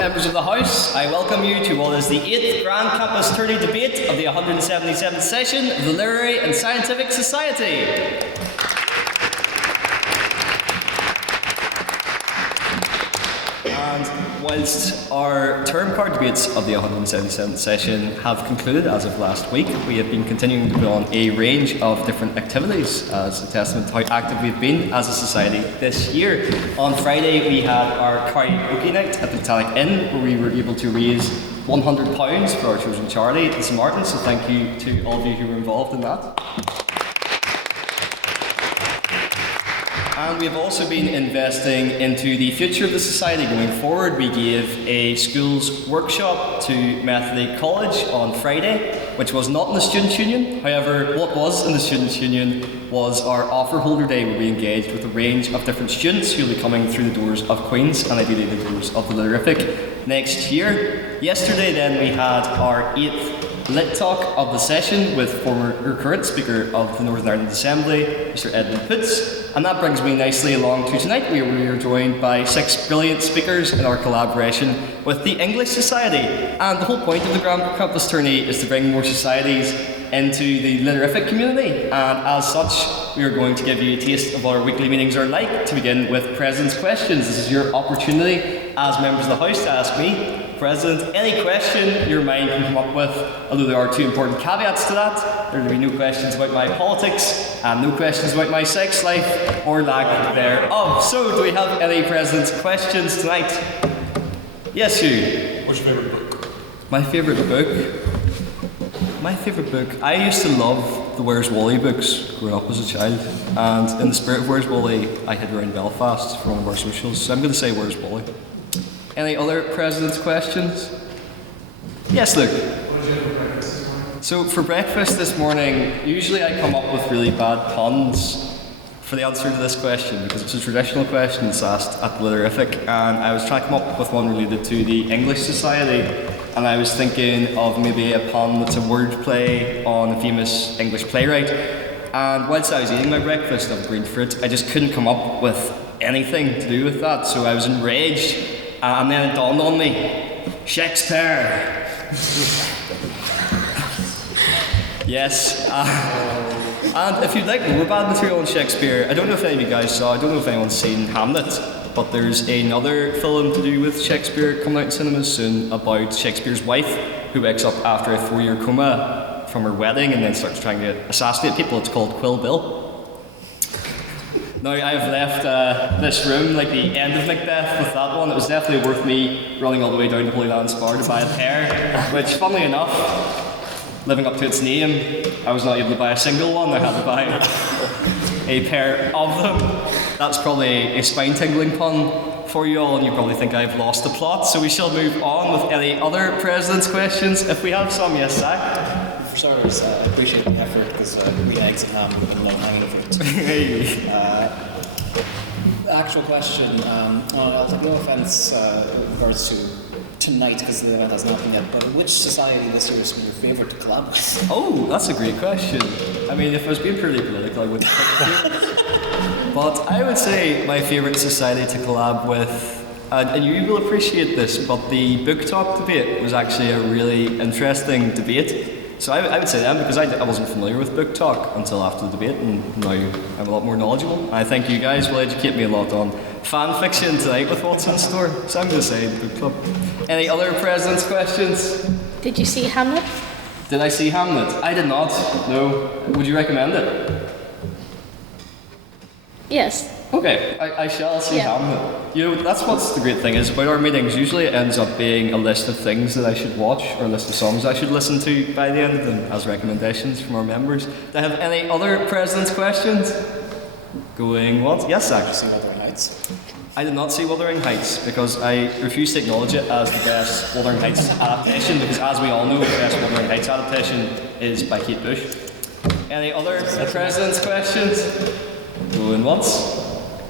Members of the House, I welcome you to what is the 8th Grand Campus Tourney debate of the 177th session of the Literary and Scientific Society. And whilst our term card debates of the 177th session have concluded as of last week, we have been continuing to put on a range of different activities as a testament to how active we've been as a society this year. On Friday we had our karaoke night at the Titanic Inn, where we were able to raise £100 for our chosen charity, the St Martin, so thank you to all of you who were involved in that. And we have also been investing into the future of the society going forward. We gave a schools workshop to Methody College on Friday, which was not in the Students' Union. However, what was in the Students' Union was our offer holder day, where we engaged with a range of different students who will be coming through the doors of Queen's and ideally the doors of the Literarific next year. Yesterday then we had our 8th Lit Talk of the session with former or current Speaker of the Northern Ireland Assembly, Mr Edmund Poots. And that brings me nicely along to tonight, where we are joined by 6 brilliant speakers in our collaboration with the English Society. And the whole point of the Grand Campus Tourney is to bring more societies into the Literarific community. And as such, we are going to give you a taste of what our weekly meetings are like, to begin with President's Questions. This is your opportunity as members of the House to ask me, President, any question your mind can come up with, although there are 2 important caveats to that. There will be no questions about my politics, and no questions about my sex life, or lack thereof. So, do we have any President's Questions tonight? Yes, Hugh? What's your favourite book? My favourite book? My favourite book? I used to love the Where's Wally books growing up as a child, and in the spirit of Where's Wally, I hid around Belfast for one of our socials, so I'm going to say Where's Wally. Any other President's Questions? Yes, Luke? What did you have for breakfast this morning? So for breakfast this morning, usually I come up with really bad puns for the answer to this question, because it's a traditional question that's asked at the Literarific, and I was trying to come up with one related to the English Society, and I was thinking of maybe a pun that's a wordplay on a famous English playwright. And whilst I was eating my breakfast of green fruit, I just couldn't come up with anything to do with that, so I was enraged. And then it dawned on me, Shakespeare. Yes. And if you'd like more bad material on Shakespeare, I don't know if any of you guys saw, I don't know if anyone's seen Hamlet, but there's another film to do with Shakespeare coming out in cinemas soon about Shakespeare's wife, who wakes up after a 4-year coma from her wedding and then starts trying to assassinate people. It's called Quill Bill. Now, I've left this room like the end of Macbeth with that one. It was definitely worth me running all the way down to Holy Land Spar to buy a pair, which, funnily enough, living up to its name, I was not able to buy a single one. I had to buy a pair of them. That's probably a spine-tingling pun for you all, and you probably think I've lost the plot, so we shall move on with any other President's Questions, if we have some. Yes, Zach? For starters, I appreciate the effort, because we eggs and ham have been low hanging fruit. Actual question, I'll take no offence with regards to tonight, because the event hasn't happened yet, but which society this year is your favourite to collab with? Oh, that's a great question. I mean, if I was being purely political, I wouldn't pick a few. But I would say my favourite society to collab with, and you will appreciate this, but the book talk debate was actually a really interesting debate. So I would say them, because I wasn't familiar with book talk until after the debate, and now I'm a lot more knowledgeable. And I think you guys will educate me a lot on fan fiction tonight with what's in store. So I'm going to say the book club. Any other President's Questions? Did you see Hamlet? Did I see Hamlet? I did not. No. Would you recommend it? Yes. Okay, I shall see Hamlet. You know, that's what's the great thing is about our meetings. Usually it ends up being a list of things that I should watch, or a list of songs I should listen to by the end of them as recommendations from our members. Do I have any other President's Questions? Going once? Yes, Zach? Did you see Wuthering Heights? I did not see Wuthering Heights because I refuse to acknowledge it as the best Wuthering Heights adaptation, because as we all know, the best Wuthering Heights adaptation is by Kate Bush. Any other President's Questions? Going once?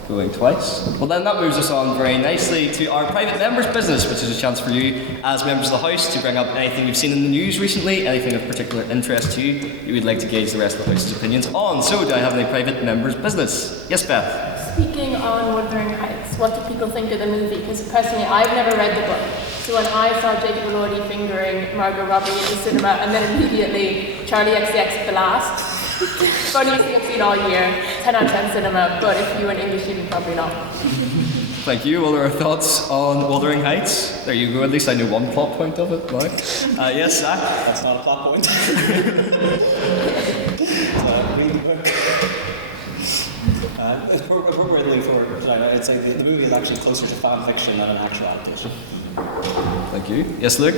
Going twice. Well, then that moves us on very nicely to our private members' business, which is a chance for you as members of the House to bring up anything you've seen in the news recently, anything of particular interest to you would like to gauge the rest of the House's opinions on. So, do I have any private members' business? Yes, Beth? Speaking on Wuthering Heights, what do people think of the movie? Because personally, I've never read the book. So when I saw Jacob Elordi fingering Margot Robbie in the cinema, and then immediately Charlie XCX Blast, funniest thing I've seen all year, 10 out of 10 cinema, but if you were an English student, probably not. Thank you. What are our thoughts on Wuthering Heights? There you go. At least I know one plot point of it. Right? Yes, Zach? That's not a plot point. Read the book. We're looking forward to it. I'd say the movie is actually closer to fan fiction than an actual adaptation. Thank you. Yes, Luke?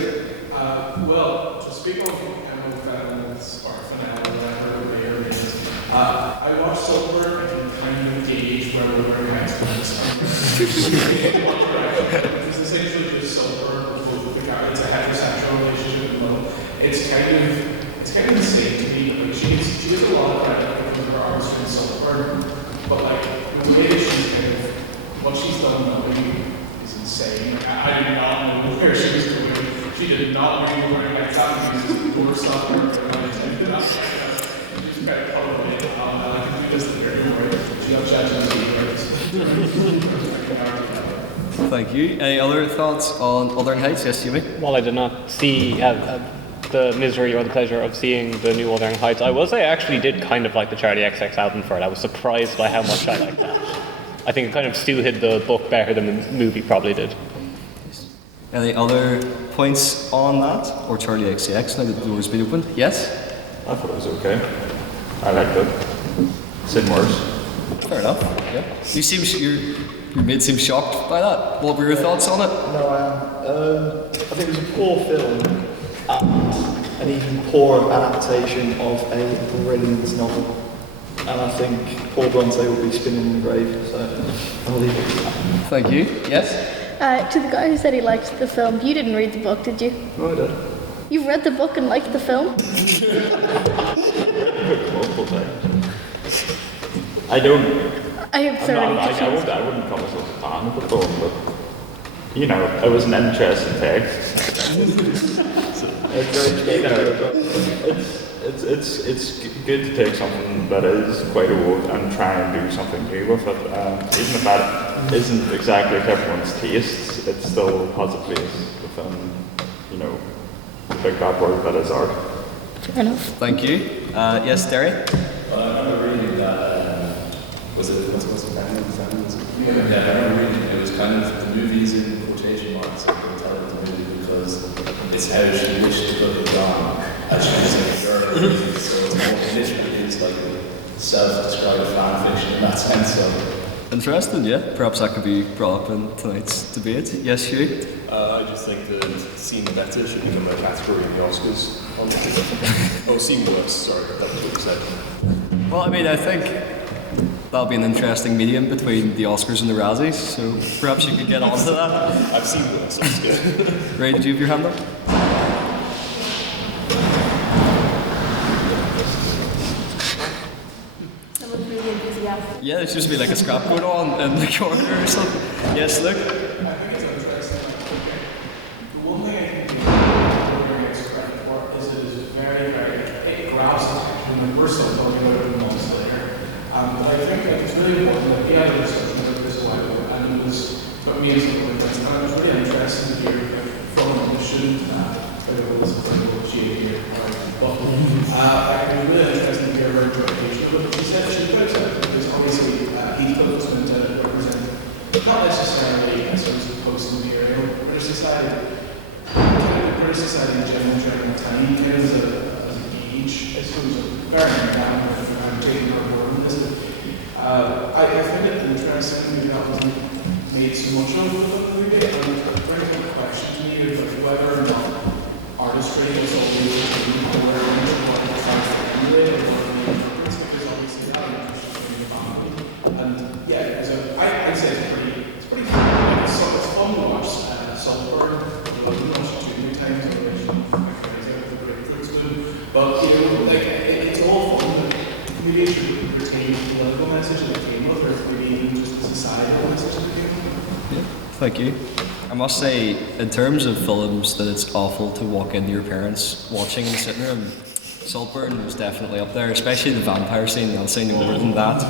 Well, to speak on Emma Fennell's or Fennell, whatever the mayor is, I watched Silver and kind of gauge where Wuthering Heights was. It's essentially just Silver with both of the characters. It's a heterosexual relationship in the middle. It's kind of the same to me. Like she has a lot of credit from her artistry in Silver, but like the way that she's kind of what she's done in that movie is insane. Like, I do not know where she was going. She did not really want to get that music or soccer or anything. She just kind of probably she does the very word. She upsets Thank you. Any other thoughts on Wuthering Heights? Yes, Jimmy? While I did not see the misery or the pleasure of seeing the new Wuthering Heights, I will say I actually did kind of like the Charlie XX album for it. I was surprised by how much I liked that. I think it kind of still hid the book better than the movie probably did. Any other points on that? Or Charlie XCX, now that the door's been opened? Yes? I thought it was okay. I liked it. Seen worse. Fair enough. Yeah. Your mate seems shocked by that. What were your thoughts on it? No, I am. I think it was a poor film and an even poorer adaptation of a brilliant novel. And I think Paul Bronte will be spinning in the grave, so I'll leave it at that. Thank you. Yes? To the guy who said he liked the film, you didn't read the book, did you? No, I did. You've read the book and liked the film? Multiple times. I don't. I am thoroughly I confused. wouldn't call myself a fan of the film, but you know, it was an interesting text. It's good to take something that is quite old and try and do something new with it. Even if that isn't exactly to everyone's tastes, it still has a place within, you know, the big bad word that is art. Fair enough. Thank you. Yes, Derry? I remember reading that, what's the name of the feminism? Yeah, I remember reading it was kind of, the movie's in quotation marks, like the title of the movie, because it's how she wished to put it on as she was like a girl. So it's more, initially it's like a self-described fan fiction in that sense. So. Interesting, yeah. Perhaps that could be brought up in tonight's debate. Yes, Hugh? I just think that Scene Better should become a category in the Oscars. Oh, Scene Worse, sorry, that was what you said. Well, I mean, I think that'll be an interesting medium between the Oscars and the Razzies, so perhaps you could get onto that. I've seen Worse, so it's good. Ray, did you have your hand up? Someone's really enthusiastic. Yeah, there seems to be like a scrap going on in the corner or something. Yes, look. I think it's interesting. The one thing I think Wuthering Heights credit for is it is very, it grabs attention, and we're still talking about it months later. But I think that it's really important that we had a discussion about this a while ago, and it was about me and some of the friends, and it was really interesting to hear from the student that it was here. But it was really interesting to hear her interpretation of it. She said she put it because obviously Heathcliff was meant to represent not necessarily a sort of post-imperial British society, kind of British society in general during that time, kind of as a gauge, I suppose, bearing down if I'm taking her word on this. I find it interesting that that wasn't made so much of the movie, and it brings up a question to me of whether or not artistry is always what it's trying to emulate, or what it interprets, because obviously that interests me about it. And yeah, so I'd say it's pretty fun. Like, it's fun to watch Saltburn. I love to watch it too many times. I wish my friends out with a great fruit spoon. But you know, like it's all fun. But maybe it should retain the political message that it came with, or maybe even just the societal message that it came with. Yeah, thank you. I must say, in terms of films that it's awful to walk into your parents watching in the sitting room, Saltburn was definitely up there, especially the vampire scene. I'll say no more than that.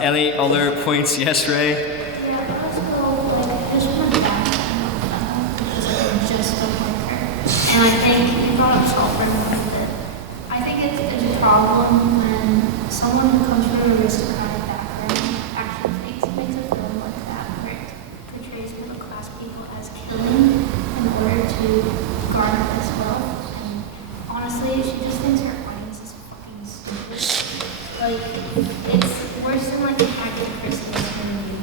Any other points? Yes, Ray? Yeah, that's cool. garner as well. And honestly, she just thinks her audience is fucking stupid. Like, it's worse than like an active Christmas movie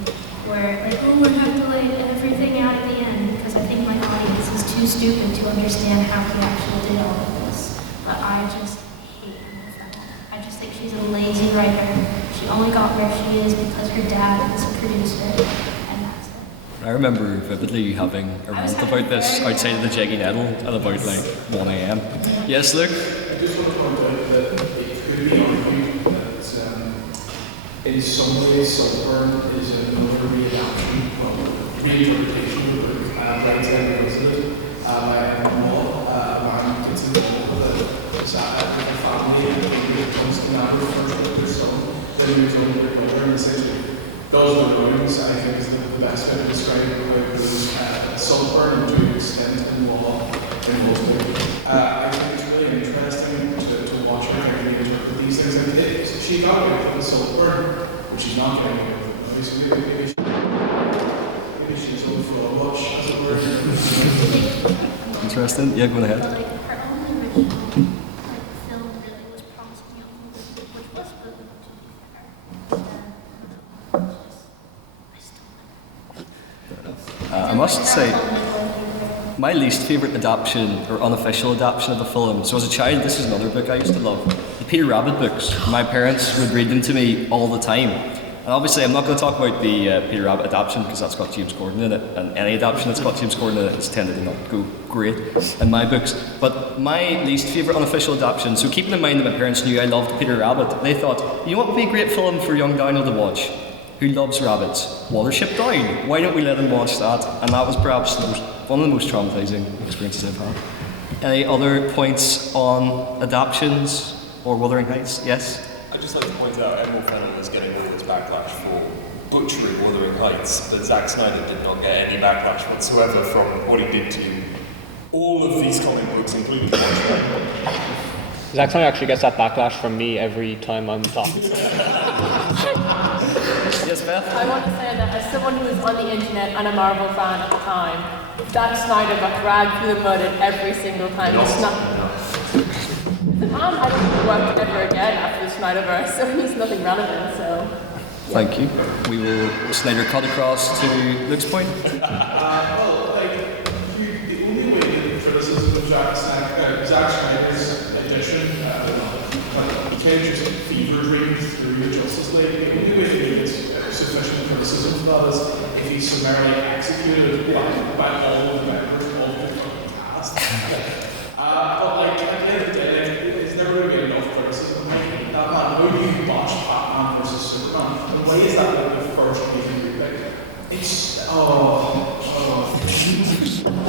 where like, oh, we have to lay everything out at the end because I think my audience is too stupid to understand how he actually did all of this. But I just hate her for that. I just think she's a lazy writer. She only got where she is because her dad was a producer, and that's it. I remember vividly having a rant about this outside of the Jeggy Nettle at about like 1 a.m. Yes, Luke? I just want to point out that it could be argued that in some ways Saltburn is another reinterpretation of the book Grand Campus Tourney by Noel. Man gets involved with a family and it comes to now refers to their son, then he moves on to their brother and essentially does the ruins. I think is the best way to describe how those Saltburn to an extent in law in most ways. I think it's really interesting to watch her kind of interpret these things. And she got away with the Saltburn, which she's not getting away with. Obviously, maybe she's on for a watch, as it were. Interesting. Yeah, go ahead. Like, her only original film really was Promising Young Woman, which was good, to be fair. I must say, my least favourite adaptation or unofficial adaptation of the film. So as a child, this is another book I used to love. The Peter Rabbit books. My parents would read them to me all the time. And obviously, I'm not going to talk about the Peter Rabbit adaptation because that's got James Corden in it, and any adaptation that's got James Corden in it has tended to not go great in my books. But my least favourite unofficial adaptation. So keeping in mind that my parents knew I loved Peter Rabbit, they thought, you know what would be a great film for young Daniel to watch? Who loves rabbits? Watership Down. Why don't we let him watch that? And that was perhaps one of the most traumatizing experiences I've had. Any other points on adaptations or Wuthering Heights? Yes? I'd just like to point out Emerald Fennel is getting all its backlash for butchering Wuthering Heights, but Zack Snyder did not get any backlash whatsoever from what he did to all of these comic books, including Watchmen. Zack Snyder actually gets that backlash from me every time I'm talking. Yes, Beth? I want to say that as someone who was on the internet and a Marvel fan at the time, Zack Snyder got dragged through the mud at every single time. It's not. The man hadn't worked ever again after the Snyderverse, so he's nothing relevant. So. Thank you. We will Snyder cut across to Luke's point. Well, like, the only way that criticism of Zack Snyder's edition, you can't just fever dream through the Justice League. The only way to get sufficient criticism for that is if he's summarily executed by all of the members of the fucking cast. But like, at the end of the day, it's never going to get enough criticism. That man, how do you watch Batman versus Superman? And why is that like the first reason you pick? It's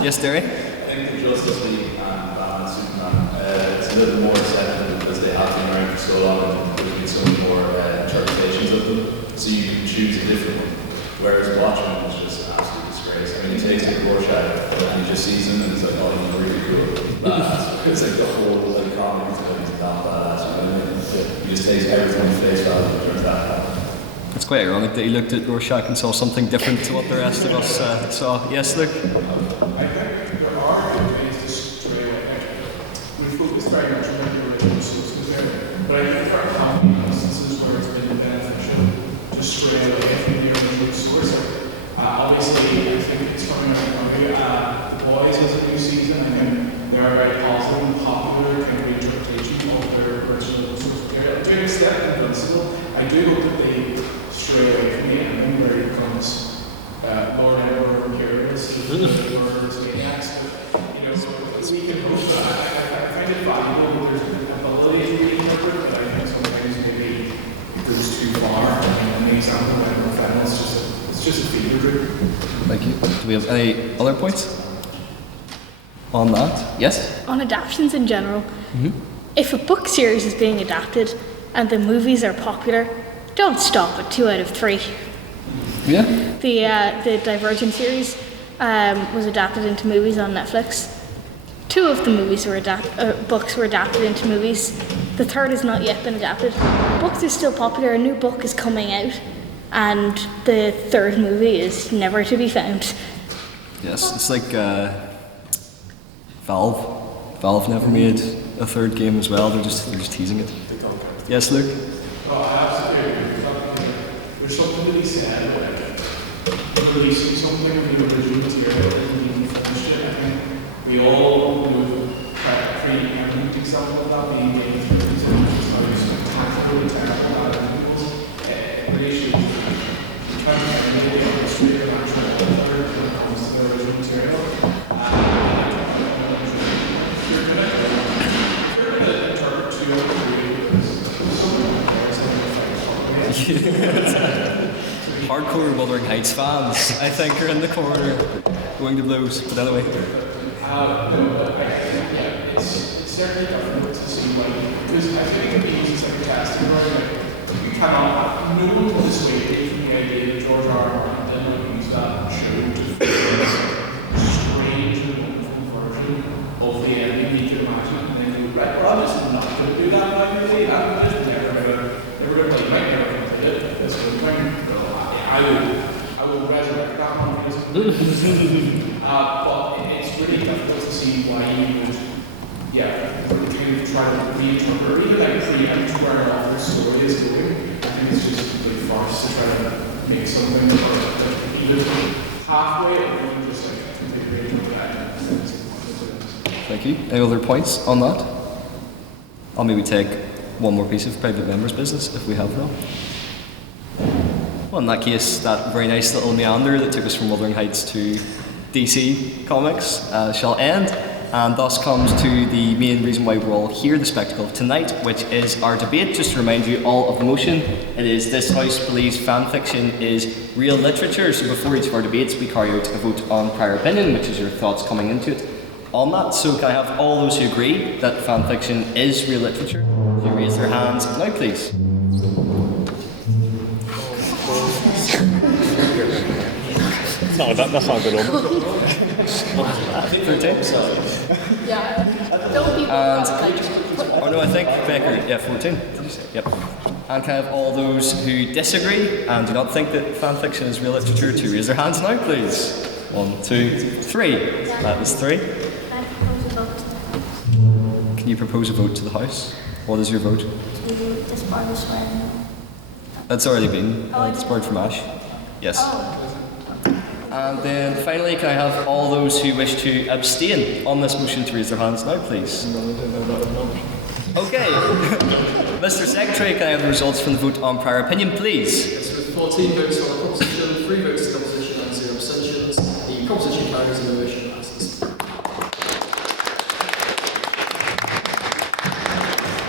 Yes, Derry? I think the Justice League and Batman Superman, it's a little more acceptable because they have been around for so long and there's been so many more interpretations of them, so you can choose a different one. Whereas Watchmen is just an absolute disgrace. I mean, he takes the Rorschach and he just sees him and he's like, oh, he's really cool. It's like the whole like comedy to him, he's not badass, you know what I mean? He just takes everything on face value and turns that out. It's quite ironic that he looked at Rorschach and saw something different to what the rest of us saw. Yes, Luke? I think there are good ways to stray away. We focused very much on the original sources there, but I think there are common instances where it's been beneficial to stray away from the original source. Obviously, I think it's coming out of The Boys as a new season. I think there are very positive and popular kind of interpretation of their original source material. To an extent, Invincible, I do hope that they stray away from the ending where he becomes Lord Emperor Imperius, Lord Maniacs. But, you know, so we can hope that I find it valuable that there's an ability to reinterpret, but I think sometimes maybe it goes too far. And the example of Emerald Fennel is just a feeder group. Thank you. Do we have any other points on that? Yes? On adaptations in general, if a book series is being adapted and the movies are popular, don't stop at 2 out of 3. Yeah? The Divergent series was adapted into movies on Netflix. 2 of the movies were books were adapted into movies. The 3rd has not yet been adapted. Books are still popular. A new book is coming out, and the 3rd movie is never to be found. Yes, it's like Valve never made a third game as well. They're just teasing it. Yes, Luke. Oh, I absolutely agree. There's something to be said about releasing something with the original material and even finished it. I think we all would try to create an example of that being Game of Thrones, and it's not spectacularly terrible out of individuals. It really should be trying to make it illustrate an actual author when it comes to the original material. You're going to interpret two or three Hardcore Wuthering Heights fans, I think, are in the corner going to blows. But anyway. It's certainly difficult to see why, because I think the easiest like casting right, you cannot, no one will dissuade you from the idea that George R. R. Martin did use that show to film a strange and wonderful version of the ending you could imagine, and then you go, right, well, I'm just not going to do that now, really. I'm just never going to play, never going to play it this way. I will resurrect that one, but it's really difficult to see why you would, kind of try to reinterpret or even like preempt where an author's story is going. I think it's just complete farce to try to make something that either halfway or even just like completely reinterpret. Thank you. Any other points on that? I'll maybe take one more piece of private members' business if we have them. Well, in that case, that very nice little meander that took us from Wuthering Heights to DC Comics shall end, and thus comes to the main reason why we're all here, the spectacle of tonight, which is our debate. Just to remind you all of the motion, it is this House believes fan fiction is real literature, so before each of our debates we carry out a vote on prior opinion, which is your thoughts coming into it on that. So can I have all those who agree that fan fiction is real literature, who raise their hands now please? No, that's not a good one. Yeah. Don't be Oh no, I think Becker, 14. Yep. And can I have all those who disagree and do not think that fan fiction is real literature to raise their hands now, please? 1, 2, 3. That was 3. Can you propose a vote to the House? What is your vote? To disbar the swearing. That's already been disbarred from Ash. Yes. And then finally, can I have all those who wish to abstain on this motion to raise their hands now, please? Okay. Mr. Secretary, can I have the results from the vote on prior opinion, please? Yes, with 14 votes for the proposition, 3 votes to the opposition and 0 abstentions, the proposition carries and the motion passes.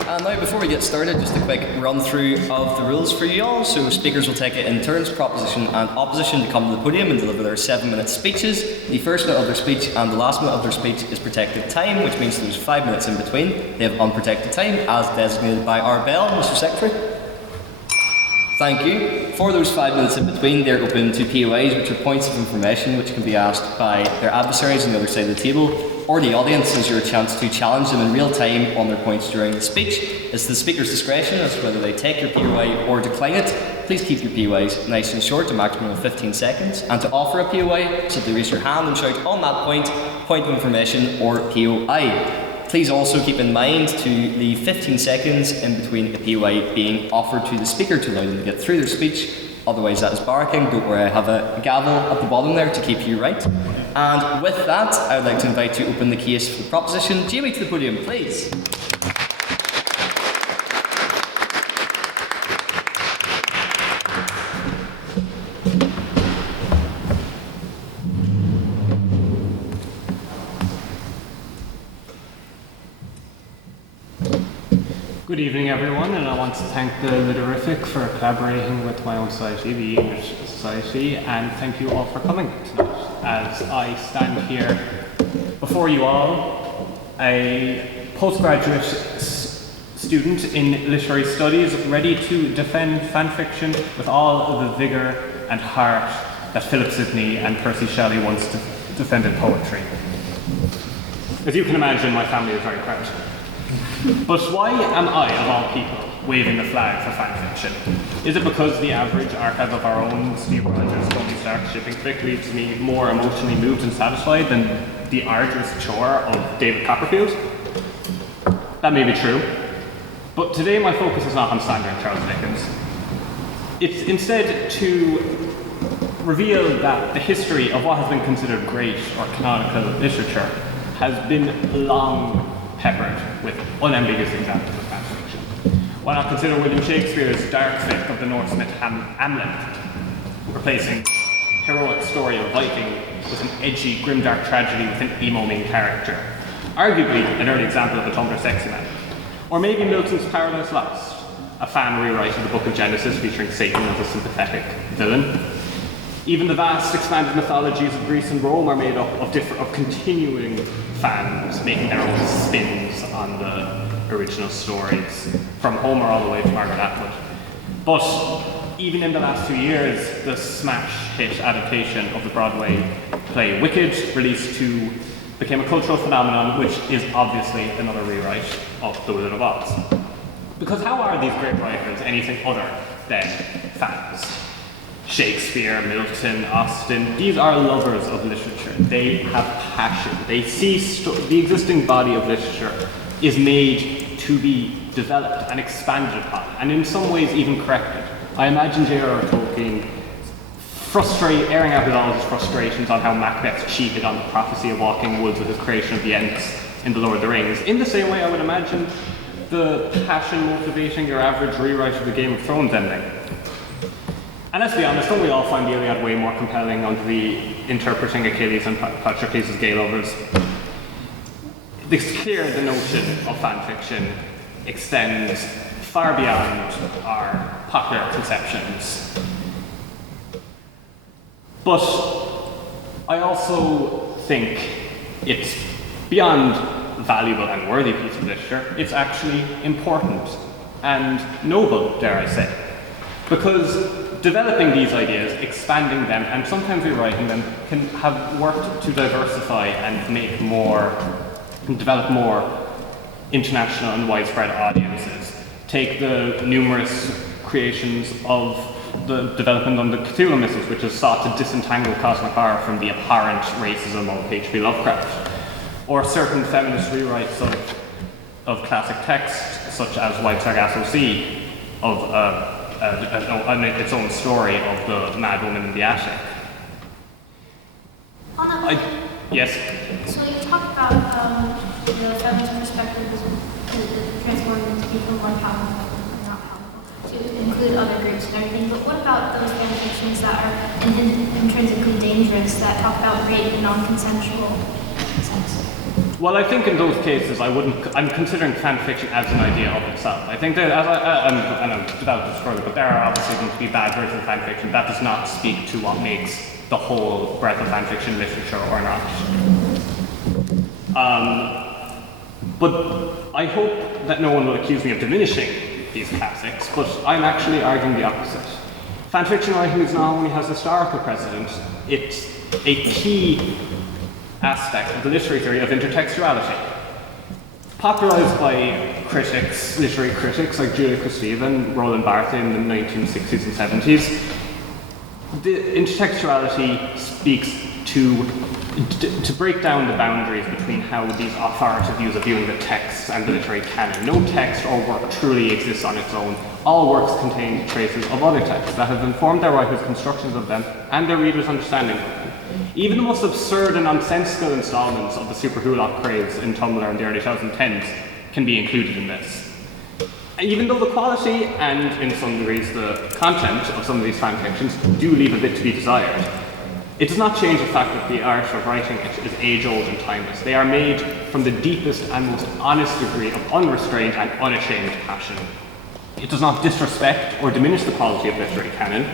And now, before we get started, just a quick run through of the rules for you all. So speakers will take it in turns, proposition and opposition, to come to the podium and deliver their 7-minute speeches. The first minute of their speech and the last minute of their speech is protected time, which means there's 5 minutes in between. They have unprotected time, as designated by our bell. Mr. Secretary? Thank you. For those 5 minutes in between, they're open to POIs, which are points of information which can be asked by their adversaries on the other side of the table, or the audience as your chance to challenge them in real time on their points during the speech. It's the speaker's discretion as to whether they take your POI or decline it. Please keep your POIs nice and short, a maximum of 15 seconds. And to offer a POI, simply raise your hand and shout on that point of information or POI. Please also keep in mind to leave 15 seconds in between a POI being offered to the speaker to allow them to get through their speech. Otherwise that is barking. Don't worry, I have a gavel at the bottom there to keep you right. And with that, I would like to invite you to open the case for the proposition. Jamie, to the podium, please. Good evening, everyone, and I want to thank the Literific for collaborating with my own society, the English Society, and thank you all for coming tonight. As I stand here before you all, a postgraduate student in literary studies, ready to defend fanfiction with all the vigour and heart that Philip Sidney and Percy Shelley once defended poetry. As you can imagine, my family is very proud. But why am I, of all people, waving the flag for fan fiction? Is it because the average archive of our own Steve Rogers, Tony Stark shipping fic leaves me more emotionally moved and satisfied than the arduous chore of David Copperfield? That may be true, but today my focus is not on slandering Charles Dickens. It's instead to reveal that the history of what has been considered great or canonical literature has been long peppered with unambiguous examples of fan fiction. Why not consider William Shakespeare's dark fic of the Norse myth Hamlet, replacing heroic story of Viking with an edgy, grimdark tragedy with an emo main character, arguably an early example of a Tumblr sexy man. Or maybe Milton's Paradise Lost, a fan rewrite of the Book of Genesis featuring Satan as a sympathetic villain. Even the vast expanded mythologies of Greece and Rome are made up of continuing fans making their own spins on the original stories, from Homer all the way to Margaret Atwood. But even in the last 2 years, the smash hit adaptation of the Broadway play Wicked, became a cultural phenomenon, which is obviously another rewrite of The Wizard of Oz. Because how are these great writers anything other than fans? Shakespeare, Milton, Austen, these are lovers of literature. They have passion. They see the existing body of literature is made to be developed and expanded upon, and in some ways even corrected. I imagine J.R.R. Tolkien airing out all his frustrations on how Macbeth cheated on the prophecy of walking woods with his creation of the Ents in The Lord of the Rings. In the same way I would imagine the passion motivating your average rewrite of the Game of Thrones ending. And let's be honest, don't we all find the Iliad way more compelling under the interpreting Achilles and Patroclus' gay lovers? It's clear the notion of fan fiction extends far beyond our popular conceptions. But I also think it's beyond valuable and worthy piece of literature. It's actually important and noble, dare I say. Because developing these ideas, expanding them, and sometimes rewriting them can have worked to diversify and develop more international and widespread audiences. Take the numerous creations of the development on the Cthulhu mythos, which has sought to disentangle cosmic horror from the abhorrent racism of H.P. Lovecraft. Or certain feminist rewrites of classic texts, such as White Sargasso Sea, of its own story of the mad woman in the attic. Yes? So you talked about the feminist perspective as transforming into people more powerful, not powerful, to include other groups and everything, but what about those fan fictions that are intrinsically dangerous, that talk about rape and non-consensual sex? Well, I think in those cases, I'm considering fan fiction as an idea of itself. I think that, and I'll develop this further, but there are obviously going to be bad versions of fan fiction. That does not speak to what makes the whole breadth of fan fiction literature or not. But I hope that no one will accuse me of diminishing these classics, but I'm actually arguing the opposite. Fan fiction writing not only has historical precedent, it's a key aspect of the literary theory of intertextuality. Popularized by critics, literary critics like Julia Kristeva and Roland Barthes in the 1960s and 70s, the intertextuality speaks to break down the boundaries between how these authoritative views of viewing the text and the literary canon. No text or work truly exists on its own. All works contain traces of other texts that have informed their writers' constructions of them and their readers' understanding of them. Even the most absurd and nonsensical installments of the Super Hulock craze in Tumblr in the early 2010s can be included in this. And even though the quality and, in some degrees, the content of some of these fan fictions do leave a bit to be desired, it does not change the fact that the art of writing it is age-old and timeless. They are made from the deepest and most honest degree of unrestrained and unashamed passion. It does not disrespect or diminish the quality of literary canon.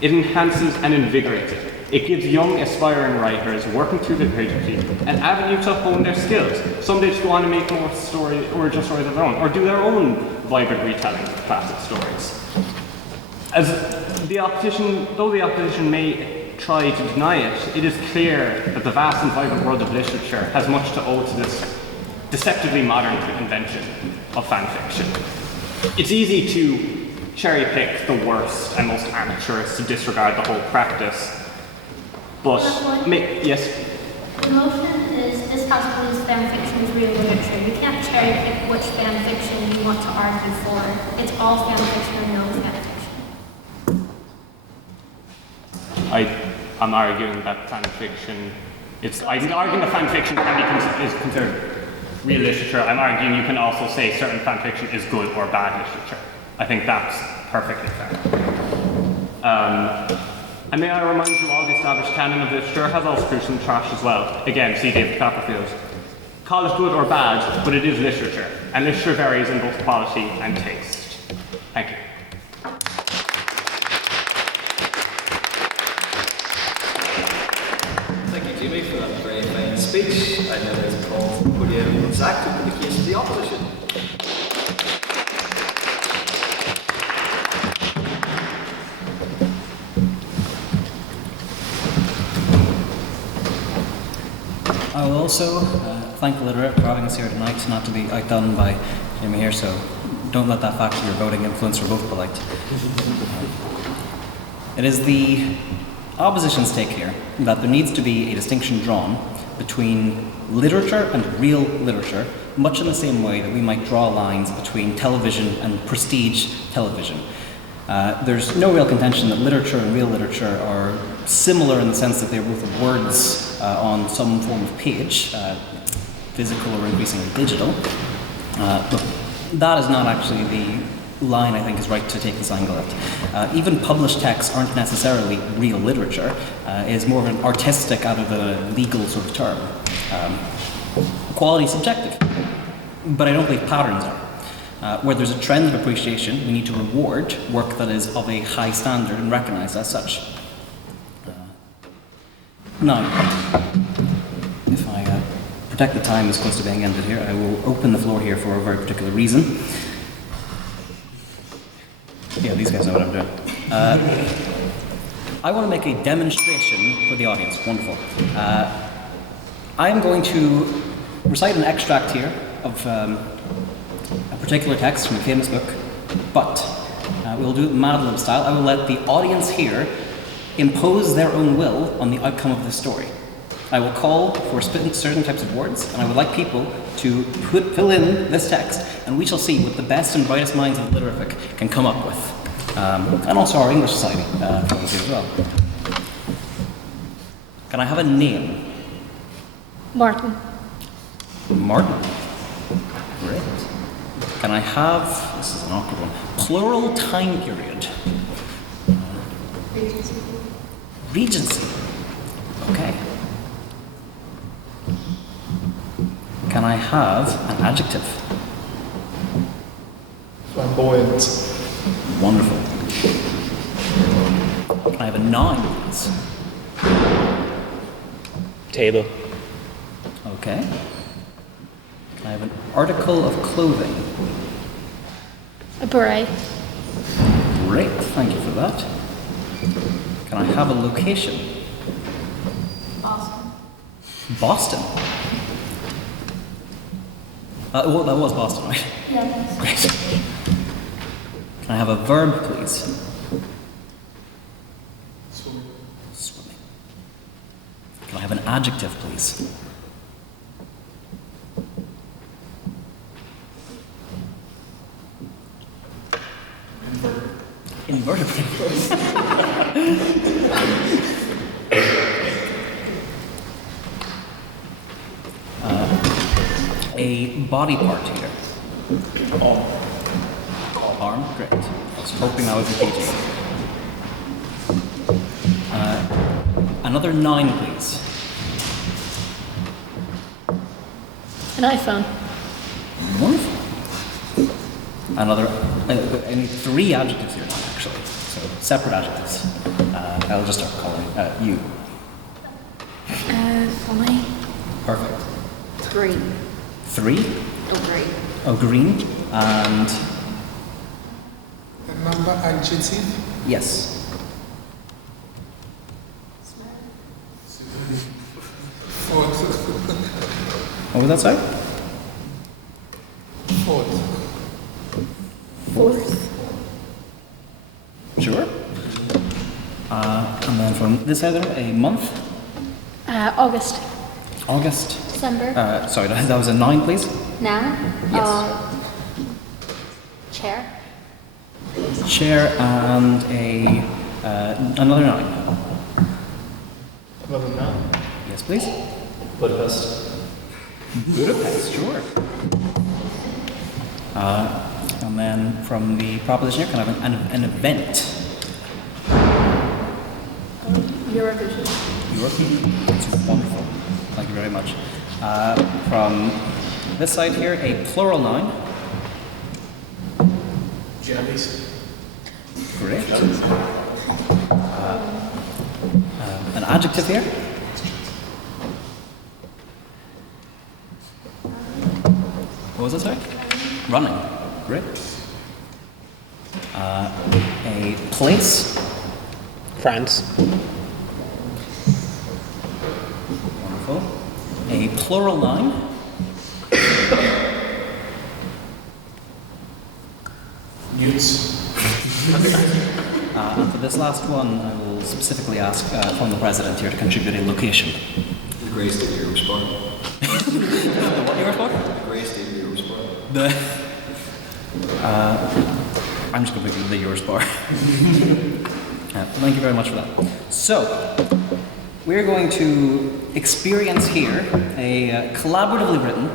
It enhances and invigorates it. It gives young, aspiring writers working through their creativity an avenue to hone their skills. Some days go on to make more original stories of their own, or do their own vibrant retelling of classic stories. Though the opposition may try to deny it, it is clear that the vast and vibrant world of literature has much to owe to this deceptively modern invention of fan fiction. it's easy to cherry pick the worst and most amateurish to disregard the whole practice. But, yes? The motion is possible as fan fiction is real literature. You can't cherry pick which fan fiction you want to argue for. It's all fan fiction or no fan fiction. I'm arguing that fan fiction, I'm arguing that fan fiction is considered real literature. I'm arguing you can also say certain fan fiction is good or bad literature. I think that's perfectly fair. And may I remind you all, the established canon of literature has also crucial trash as well. Again, see David Copperfield. Call it good or bad, but it is literature. And literature varies in both quality and taste. Thank you. Thank you, Jimmy, for that very fine speech. I now like to call to the podium Zach to put the case to the opposition. I will also thank the literate for having us here tonight, not to be outdone by Jimmy here, so don't let that fact of your voting influence. We're both polite. It is the opposition's take here that there needs to be a distinction drawn between literature and real literature, much in the same way that we might draw lines between television and prestige television. There's no real contention that literature and real literature are similar in the sense that they're both words on some form of page, physical or increasingly digital. But that is not actually the line I think is right to take this angle at. Even published texts aren't necessarily real literature. It is more of an artistic out of a legal sort of term. Quality is subjective, but I don't believe patterns are. Where there's a trend of appreciation, we need to reward work that is of a high standard and recognise as such. Now, if I protect the time as close to being ended here, I will open the floor here for a very particular reason. Yeah, these guys know what I'm doing. I want to make a demonstration for the audience. Wonderful. I am going to recite an extract here of a particular text from a famous book, but we'll do it Mad Lib style. I will let the audience here impose their own will on the outcome of the story. I will call for certain types of words, and I would like people to fill in this text, and we shall see what the best and brightest minds of Literafic can come up with. And also our English Society fellows here as well. Can I have a name? Martin. Martin. Great. Can I have, this is an awkward one, plural time period? Regency. Regency. Okay. Can I have an adjective? Flamboyant. Wonderful. Can I have a noun, please? Table. Okay. Can I have an article of clothing? A beret. Great, thank you for that. Can I have a location? Boston. Boston. Well, that was Boston, right? Yeah. Great. Can I have a verb, please? Swimming. Can I have an adjective, please? Invertebrate. A body part here. Arm, great. I was hoping I was repeating. Another noun, please. An iPhone. Wonderful. Another, I need 3 adjectives here now, actually. So separate adjectives. I'll just start calling you. Funny. Perfect. Green. 3. Oh, green. Oh, green. And A number adjective. yes. Fourth. What was that, sorry? 4th. this either a month? August. August. December. Sorry, that was a 9, please. Now? Yes. Chair. Chair and another 9. Another 9. Yes, please. Budapest. Budapest, sure. And then from the proposition here, can I have an event? Eurovision. European. That's wonderful. Thank you very much. From this side here, a plural 9. Jellies. Great. An adjective here. What was it, sorry? Running. Great. A place. France. Wonderful. A plural 9. Utes. And for this last one, I will specifically ask from the president here to contribute a location. The Grey State of Eurosport. The what Eurosport? The Grey State of Eurosport. I'm just going to put the Eurosport. Thank you very much for that. So, we're going to experience here a collaboratively written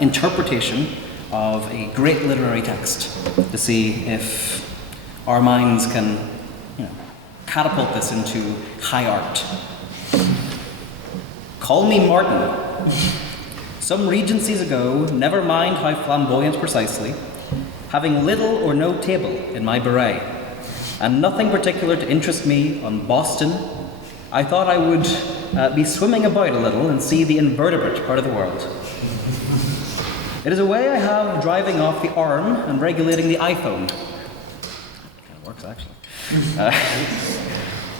interpretation of a great literary text to see if our minds can catapult this into high art. Call me Martin. Some regencies ago, never mind how flamboyant precisely, having little or no table in my beret, and nothing particular to interest me on Boston, I thought I would be swimming about a little and see the invertebrate part of the world. It is a way I have driving off the arm and regulating the iPhone. Kind of works, actually.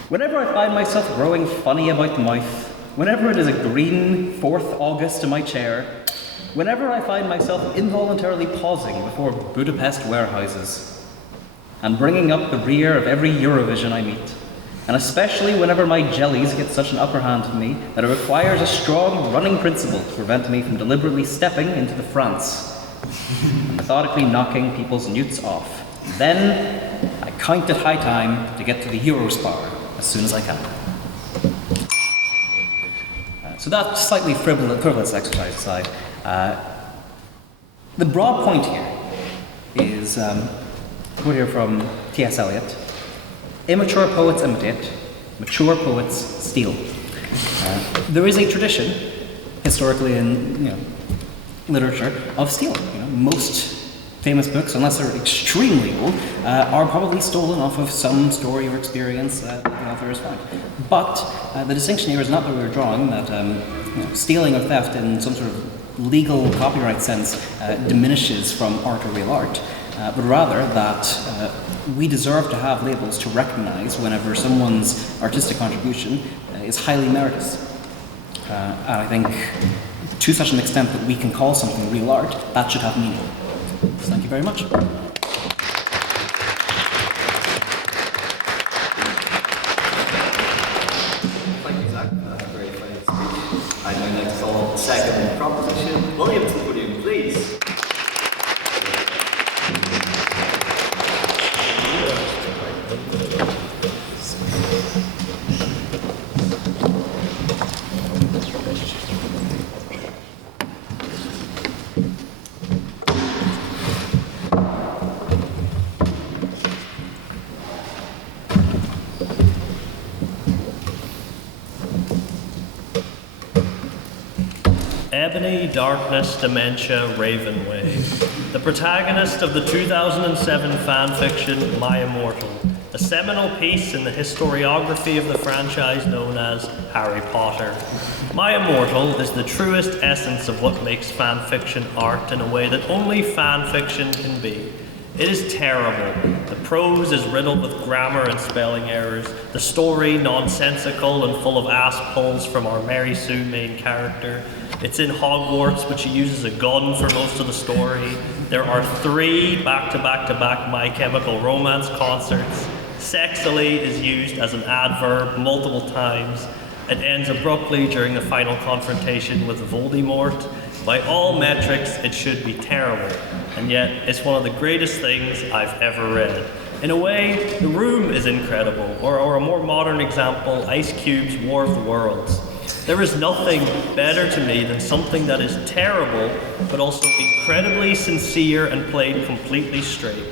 Whenever I find myself growing funny about the mouth, whenever it is a green 4th August in my chair, whenever I find myself involuntarily pausing before Budapest warehouses and bringing up the rear of every Eurovision I meet, and especially whenever my jellies get such an upper hand on me that it requires a strong running principle to prevent me from deliberately stepping into the France and methodically knocking people's newts off. Then I count it high time to get to the Eurospar as soon as I can. So that slightly frivolous exercise aside, the broad point here is, quote here from T.S. Eliot, immature poets imitate, mature poets steal. There is a tradition, historically in literature, of stealing. Most famous books, unless they're extremely old, are probably stolen off of some story or experience that the author has found. But the distinction here is not that we're drawing that stealing or theft in some sort of legal copyright sense diminishes from art or real art, but rather that we deserve to have labels to recognize whenever someone's artistic contribution is highly meritorious. And I think to such an extent that we can call something real art, that should have meaning. So thank you very much. Thank you, Zach, for that very fine speech. I'd now like to call the second proposition. William to the podium, please. Ebony, Darkness, Dementia, Ravenway. The protagonist of the 2007 fanfiction My Immortal, a seminal piece in the historiography of the franchise known as Harry Potter. My Immortal is the truest essence of what makes fanfiction art in a way that only fanfiction can be. It is terrible. The prose is riddled with grammar and spelling errors. The story nonsensical and full of ass pulls from our Mary Sue main character. It's in Hogwarts, but she uses a gun for most of the story. There are 3 back-to-back-to-back My Chemical Romance concerts, Sexily is used as an adverb multiple times. It ends abruptly during the final confrontation with Voldemort. By all metrics, it should be terrible, and yet it's one of the greatest things I've ever read. In a way, The Room is incredible, or a more modern example, Ice Cube's War of the Worlds. There is nothing better to me than something that is terrible, but also incredibly sincere and played completely straight.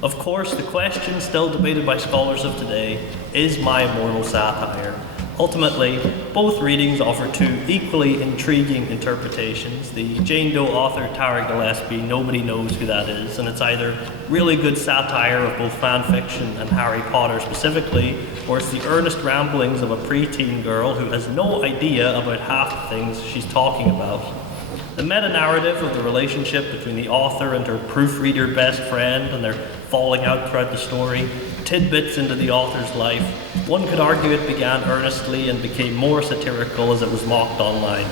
Of course, the question still debated by scholars of today is My Immortal satire. Ultimately, both readings offer two equally intriguing interpretations. The Jane Doe author Tara Gillespie, nobody knows who that is, and it's either really good satire of both fan fiction and Harry Potter specifically, or it's the earnest ramblings of a preteen girl who has no idea about half the things she's talking about. The meta-narrative of the relationship between the author and her proofreader best friend and their falling out throughout the story, tidbits into the author's life, one could argue it began earnestly and became more satirical as it was mocked online.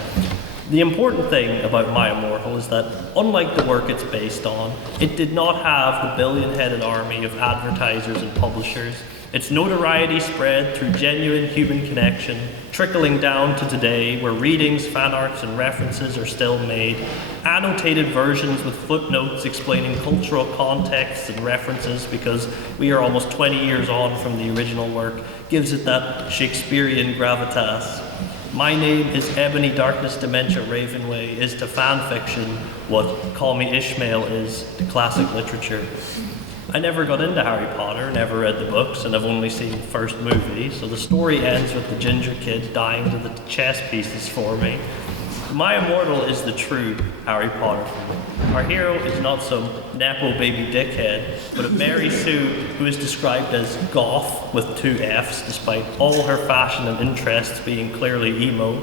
The important thing about My Immortal is that, unlike the work it's based on, it did not have the billion-headed army of advertisers and publishers. Its notoriety spread through genuine human connection, trickling down to today where readings, fan arts, and references are still made. Annotated versions with footnotes explaining cultural contexts and references because we are almost 20 years on from the original work gives it that Shakespearean gravitas. My Name is Ebony Darkness Dementia Ravenway is to fan fiction what Call Me Ishmael is to classic literature. I never got into Harry Potter, never read the books, and I've only seen the first movie, so the story ends with the ginger kid dying to the chess pieces for me. My Immortal is the true Harry Potter for me. Our hero is not some nepo baby dickhead, but a Mary Sue who is described as goth with 2 Fs despite all her fashion and interests being clearly emo.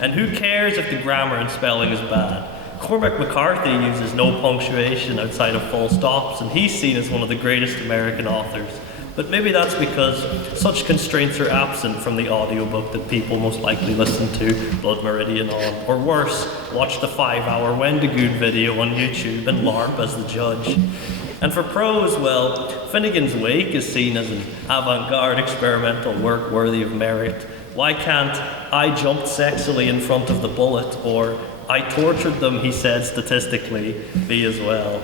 And who cares if the grammar and spelling is bad? Cormac McCarthy uses no punctuation outside of full stops, and he's seen as one of the greatest American authors. But maybe that's because such constraints are absent from the audiobook that people most likely listen to Blood Meridian on. Or worse, watch the 5-hour Wendigoon video on YouTube and LARP as the judge. And for prose, well, Finnegan's Wake is seen as an avant-garde experimental work worthy of merit. Why can't I jumped sexily in front of the bullet, or I tortured them, he said statistically, be as well.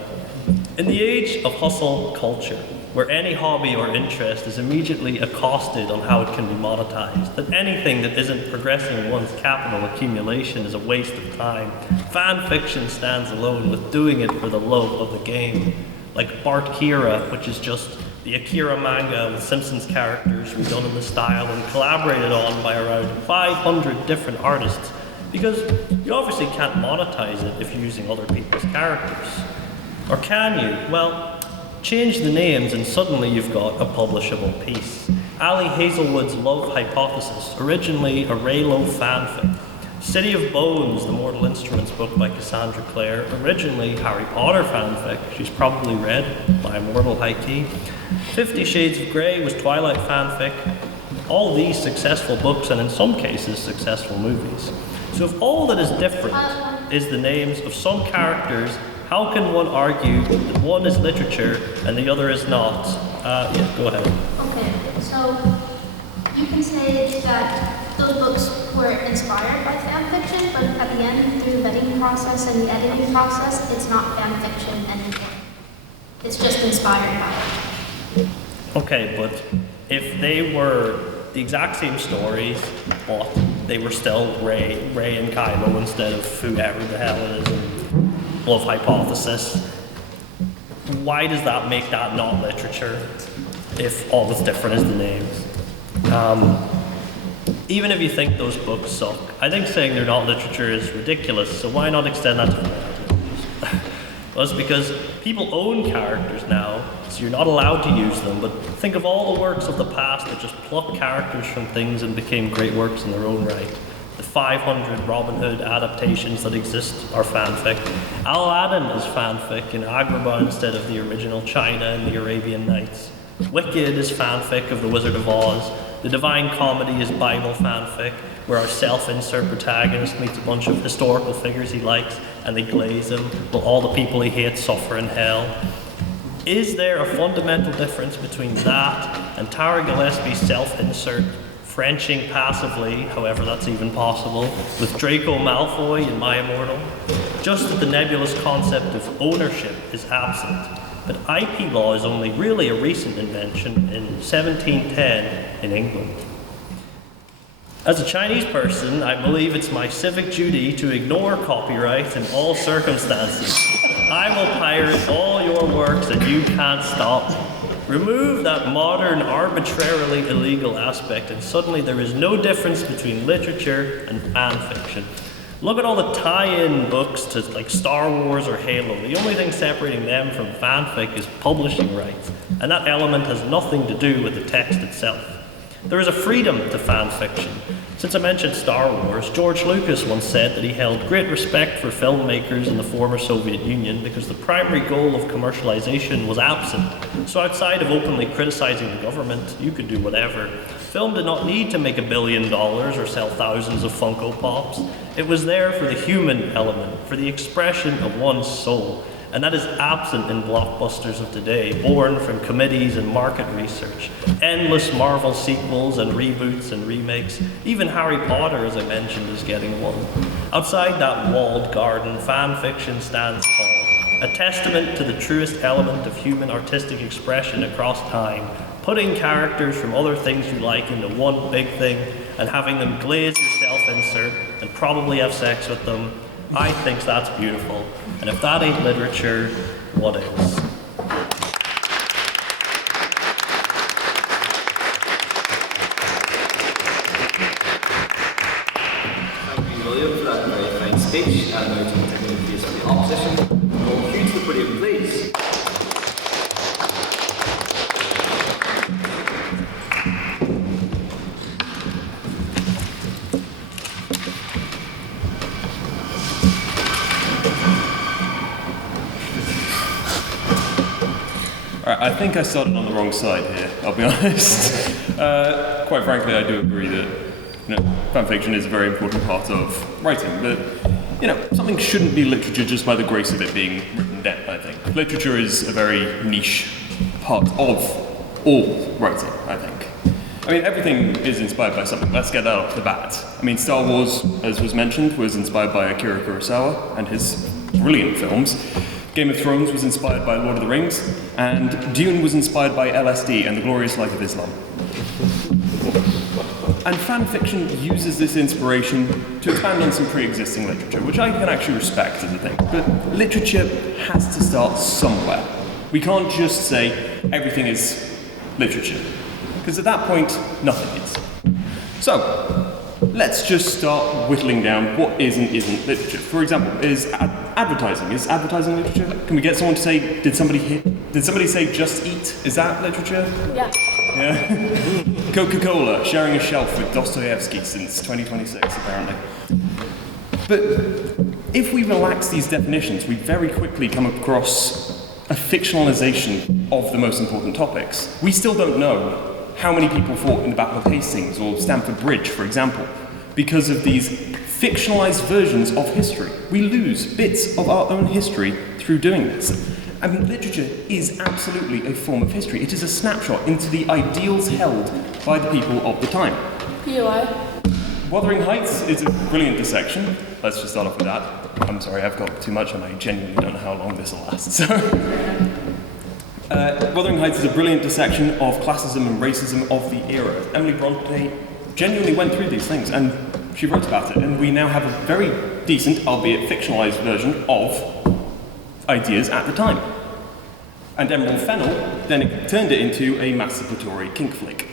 In the age of hustle culture, where any hobby or interest is immediately accosted on how it can be monetized, that anything that isn't progressing one's capital accumulation is a waste of time, fan fiction stands alone with doing it for the love of the game. Like Bart Kira, which is just the Akira manga with Simpsons characters redone in the style and collaborated on by around 500 different artists. Because you obviously can't monetize it if you're using other people's characters. Or can you? Well, change the names and suddenly you've got a publishable piece. Ali Hazelwood's Love Hypothesis, originally a Raylo fanfic. City of Bones, the Mortal Instruments book by Cassandra Clare, originally Harry Potter fanfic, she's probably read, My Immortal High Key. 50 Shades of Grey was Twilight fanfic. All these successful books and in some cases successful movies. So if all that is different is the names of some characters, how can one argue that one is literature and the other is not? Yeah, go ahead. Okay, so you can say that those books were inspired by fan fiction, but at the end, through the vetting process and the editing process, it's not fan fiction anymore. It's just inspired by it. Okay, but if they were the exact same stories, but they were still Ray and Kylo instead of whoever the hell it is in Love Hypothesis, why does that make that not literature if all that's different is the names? Even if you think those books suck, I think saying they're not literature is ridiculous, so why not extend that to movies? Well, it's because people own characters now, so you're not allowed to use them, but think of all the works of the past that just plucked characters from things and became great works in their own right. The 500 Robin Hood adaptations that exist are fanfic. Aladdin is fanfic in Agrabah instead of the original China and the Arabian Nights. Wicked is fanfic of The Wizard of Oz. The Divine Comedy is Bible fanfic, where our self-insert protagonist meets a bunch of historical figures he likes and they glaze him, while all the people he hates suffer in hell. Is there a fundamental difference between that and Tara Gillespie's self-insert Frenching passively, however that's even possible, with Draco Malfoy in My Immortal? Just that the nebulous concept of ownership is absent. But IP law is only really a recent invention in 1710 in England. As a Chinese person, I believe it's my civic duty to ignore copyright in all circumstances. I will pirate all your works and you can't stop me. Remove that modern, arbitrarily illegal aspect and suddenly there is no difference between literature and fan fiction. Look at all the tie-in books to like Star Wars or Halo. The only thing separating them from fanfic is publishing rights, and that element has nothing to do with the text itself. There is a freedom to fan fiction. Since I mentioned Star Wars, George Lucas once said that he held great respect for filmmakers in the former Soviet Union because the primary goal of commercialization was absent. So outside of openly criticizing the government, you could do whatever. Film did not need to make $1 billion or sell thousands of Funko Pops. It was there for the human element, for the expression of one's soul. And that is absent in blockbusters of today, born from committees and market research. Endless Marvel sequels and reboots and remakes. Even Harry Potter, as I mentioned, is getting one. Outside that walled garden, fan fiction stands tall, a testament to the truest element of human artistic expression across time, putting characters from other things you like into one big thing and having them glaze your self-insert and probably have sex with them. I think that's beautiful. And if that ain't literature, what is? Thank you, William, for that very fine speech. And now to take the place for the opposition. Will you to the podium, please? I think I started on the wrong side here, I'll be honest. Quite frankly, I do agree that fan fiction is a very important part of writing, but something shouldn't be literature just by the grace of it being written down, I think. Literature is a very niche part of all writing, I think. I mean, everything is inspired by something. Let's get that off the bat. I mean, Star Wars, as was mentioned, was inspired by Akira Kurosawa and his brilliant films. Game of Thrones was inspired by Lord of the Rings, and Dune was inspired by LSD and the Glorious Light of Islam. And fan fiction uses this inspiration to expand on some pre-existing literature, which I can actually respect as a thing. But literature has to start somewhere. We can't just say everything is literature, because at that point, nothing is. So, let's just start whittling down what is and isn't literature. For example, is advertising literature? Can we get someone to say, did somebody say just eat? Is that literature? Yeah. Yeah. Coca-Cola sharing a shelf with Dostoevsky since 2026, apparently. But if we relax these definitions, we very quickly come across a fictionalization of the most important topics. We still don't know how many people fought in the Battle of Hastings or Stamford Bridge, for example, because of these fictionalized versions of history. We lose bits of our own history through doing this. I mean, literature is absolutely a form of history. It is a snapshot into the ideals held by the people of the time. POI. Wuthering Heights is a brilliant dissection. Let's just start off with that. I'm sorry, I've got too much and I genuinely don't know how long this will last. So. Wuthering Heights is a brilliant dissection of classism and racism of the era. Emily Bronte genuinely went through these things and she wrote about it, and we now have a very decent, albeit fictionalized version of ideas at the time. And Emerald Fennell then turned it into a masturbatory kink flick.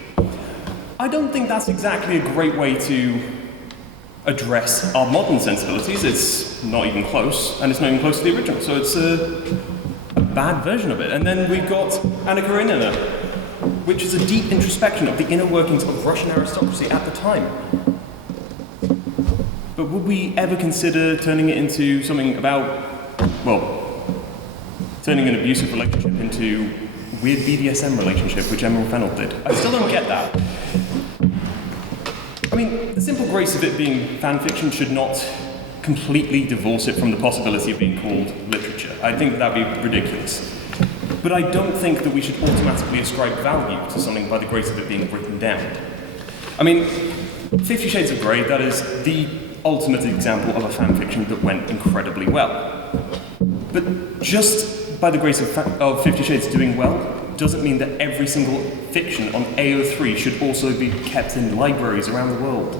I don't think that's exactly a great way to address our modern sensibilities. It's not even close, and it's not even close to the original, so it's a bad version of it. And then we've got Anna Karenina, which is a deep introspection of the inner workings of Russian aristocracy at the time. But would we ever consider turning it into something about, turning an abusive relationship into a weird BDSM relationship, which Emerald Fennell did? I still don't get that. I mean, the simple grace of it being fan fiction should not completely divorce it from the possibility of being called literature. I think that'd be ridiculous. But I don't think that we should automatically ascribe value to something by the grace of it being written down. I mean, 50 Shades of Grey, that is the ultimate example of a fan fiction that went incredibly well. But just by the grace of 50 Shades doing well, doesn't mean that every single fiction on AO3 should also be kept in libraries around the world.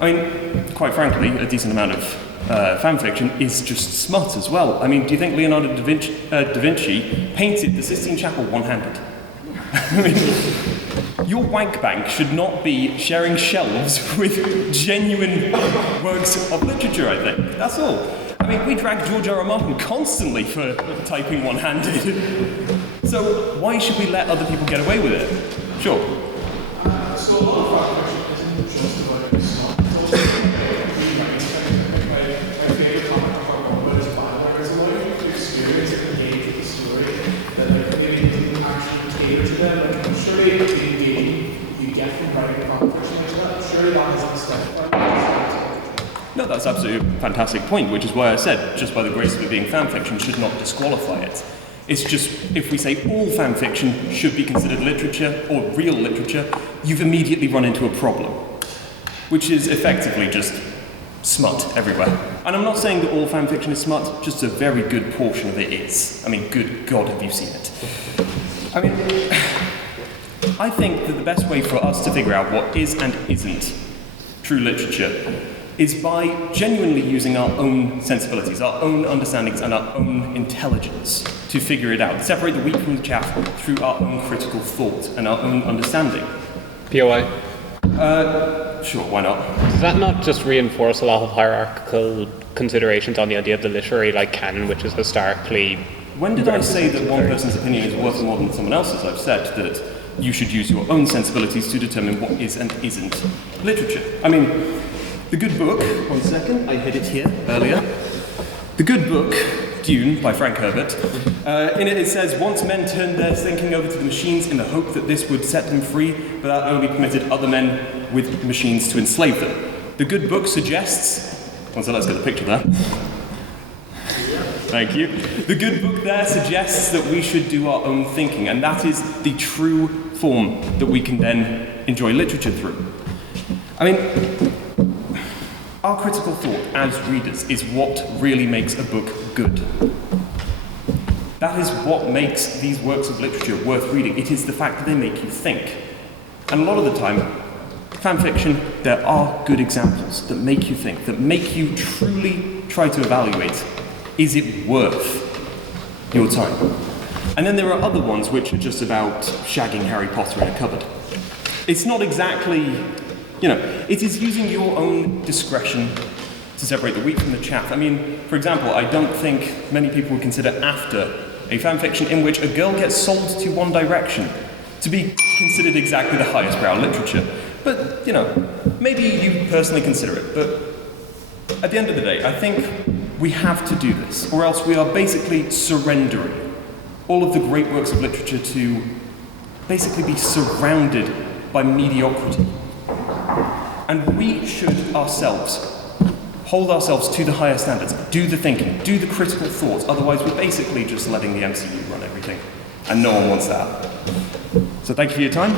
I mean, quite frankly, a decent amount of fan fiction is just smut as well. I mean, do you think Leonardo da Vinci painted the Sistine Chapel one-handed? I mean, your wank bank should not be sharing shelves with genuine works of literature, I think. That's all. I mean, we drag George R.R. Martin constantly for typing one-handed. So why should we let other people get away with it? Sure. So a lot of fan fiction isn't just about the song. It's also my favorite comment I talk about is Bible. It's allowing you to experience and engage with the story that like maybe didn't actually cater to them. Like I'm sure the engagement you get from writing fan fiction like that, I'm sure that has a step. No, that's absolutely a fantastic point, which is why I said, just by the grace of it being fan fiction, should not disqualify it. It's just, if we say all fan fiction should be considered literature, or real literature, you've immediately run into a problem. Which is effectively just smut everywhere. And I'm not saying that all fan fiction is smut, just a very good portion of it is. I mean, good God, have you seen it? I mean, I think that the best way for us to figure out what is and isn't true literature is by genuinely using our own sensibilities, our own understandings, and our own intelligence to figure it out. Separate the wheat from the chaff through our own critical thought and our own understanding. POI? Sure, why not? Does that not just reinforce a lot of hierarchical considerations on the idea of the literary canon, which is historically... When did I say that one person's opinion is worth more than someone else's? I've said that you should use your own sensibilities to determine what is and isn't literature. I mean, the good book, one second, I had it here earlier. The good book, Dune, by Frank Herbert, in it says, once men turned their thinking over to the machines in the hope that this would set them free, but that only permitted other men with machines to enslave them. The good book suggests, so let's get the picture there. Thank you. The good book there suggests that we should do our own thinking, and that is the true form that we can then enjoy literature through. I mean, our critical thought as readers is what really makes a book good. That is what makes these works of literature worth reading. It is the fact that they make you think. And a lot of the time, fan fiction, there are good examples that make you think, that make you truly try to evaluate, is it worth your time? And then there are other ones which are just about shagging Harry Potter in a cupboard. It's not exactly... it is using your own discretion to separate the wheat from the chaff. I mean, for example, I don't think many people would consider After a fanfiction in which a girl gets sold to One Direction to be considered exactly the highest brow literature. But, maybe you personally consider it. But at the end of the day, I think we have to do this, or else we are basically surrendering all of the great works of literature to basically be surrounded by mediocrity. And we should ourselves hold ourselves to the higher standards, do the thinking, do the critical thoughts, otherwise we're basically just letting the MCU run everything. And no one wants that. So thank you for your time.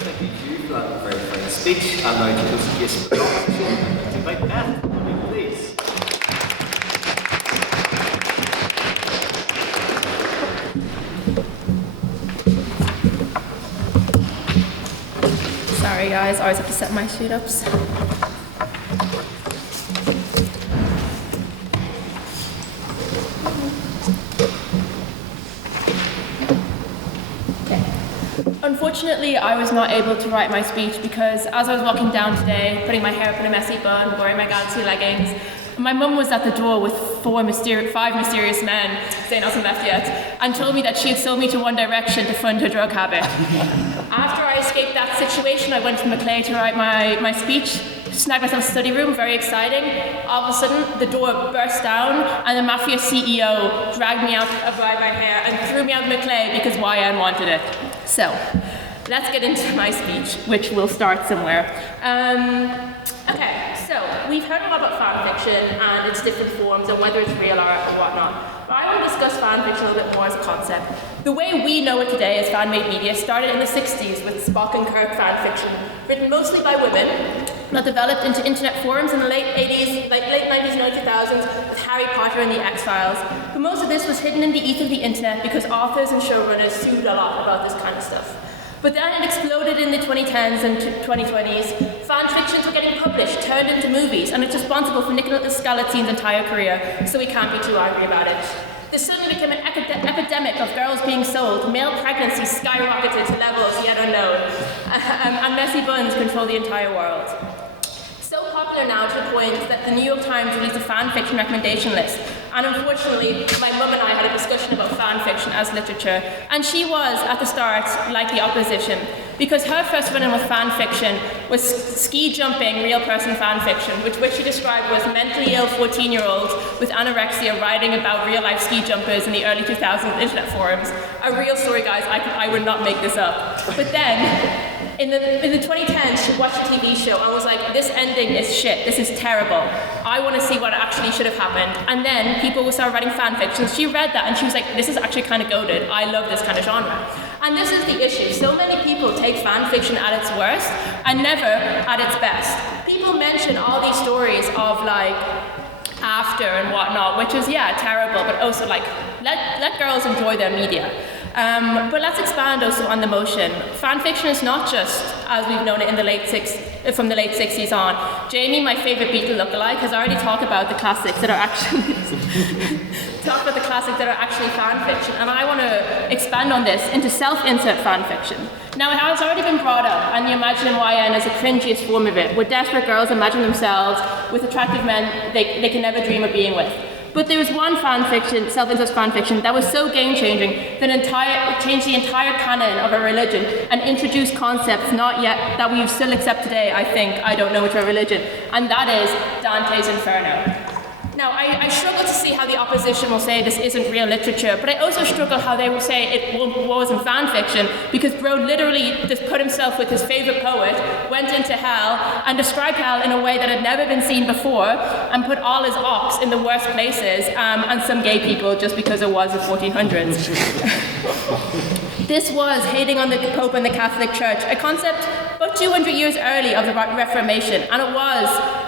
Thank you for that very fine speech. And now to the yes for the opposition. To invite Beth, please. Sorry guys, I always have to set my sheet ups. Unfortunately, I was not able to write my speech because as I was walking down today, putting my hair up in a messy bun, wearing my galaxy leggings, my mum was at the door with five mysterious men, Zane hasn't left yet, and told me that she had sold me to One Direction to fund her drug habit. After I escaped that situation, I went to Maclay to write my speech, snagged myself a study room, very exciting. All of a sudden, the door burst down, and the Mafia CEO dragged me out of my hair and threw me out of Maclay because YN wanted it. So, let's get into my speech, which will start somewhere. Okay, so we've heard a lot about fan fiction and its different forms and whether it's real or whatnot. But I want to discuss fan fiction a little bit more as a concept. The way we know it today as fan-made media started in the 60s with Spock and Kirk fan fiction, written mostly by women, that developed into internet forums in the late 80s, late 90s and early 2000s with Harry Potter and the X-Files. But most of this was hidden in the ether of the internet because authors and showrunners sued a lot about this kind of stuff. But then it exploded in the 2010s and 2020s. Fan fictions were getting published, turned into movies, and it's responsible for Nicholas Scalatine's entire career, so we can't be too angry about it. This suddenly became an epidemic of girls being sold, male pregnancy skyrocketed to levels yet unknown, and messy buns control the entire world. So popular now to the point that the New York Times released a fan fiction recommendation list. And unfortunately, my mum and I had a discussion about fan fiction as literature, and she was, at the start, like the opposition, because her first run-in with fan fiction was ski-jumping real-person fan fiction, which she described was mentally ill 14-year-olds with anorexia writing about real-life ski jumpers in the early 2000s internet forums. A real story, guys, I would not make this up. But then, in the 2010s, she watched a TV show and was like, this ending is shit, this is terrible. I want to see what actually should have happened. And then people would start writing fan fictions. She read that and she was like, this is actually kind of goated. I love this kind of genre. And this is the issue. So many people take fan fiction at its worst and never at its best. People mention all these stories of like After and whatnot, which is, yeah, terrible, but also like, let girls enjoy their media. But let's expand also on the motion. Fan fiction is not just, as we've known it in the from the late 60s on. Jamie, my favorite Beatle lookalike, has already talked about the classics that are actually fan fiction, and I want to expand on this into self-insert fan fiction. Now, it has already been brought up, and the Imagine YN is the cringiest form of it, where desperate girls imagine themselves with attractive men they can never dream of being with. But there was one fan fiction, self-interest fan fiction, that was so game-changing that it changed the entire canon of a religion and introduced concepts that we still accept today, I think, I don't know which are religion, and that is Dante's Inferno. Now, I struggle to see how the opposition will say this isn't real literature, but I also struggle how they will say it wasn't fan fiction, because Bro literally just put himself with his favorite poet, went into hell, and described hell in a way that had never been seen before, and put all his ops in the worst places, and some gay people just because it was the 1400s. This was hating on the Pope and the Catholic Church, a concept about 200 years early of the Reformation, and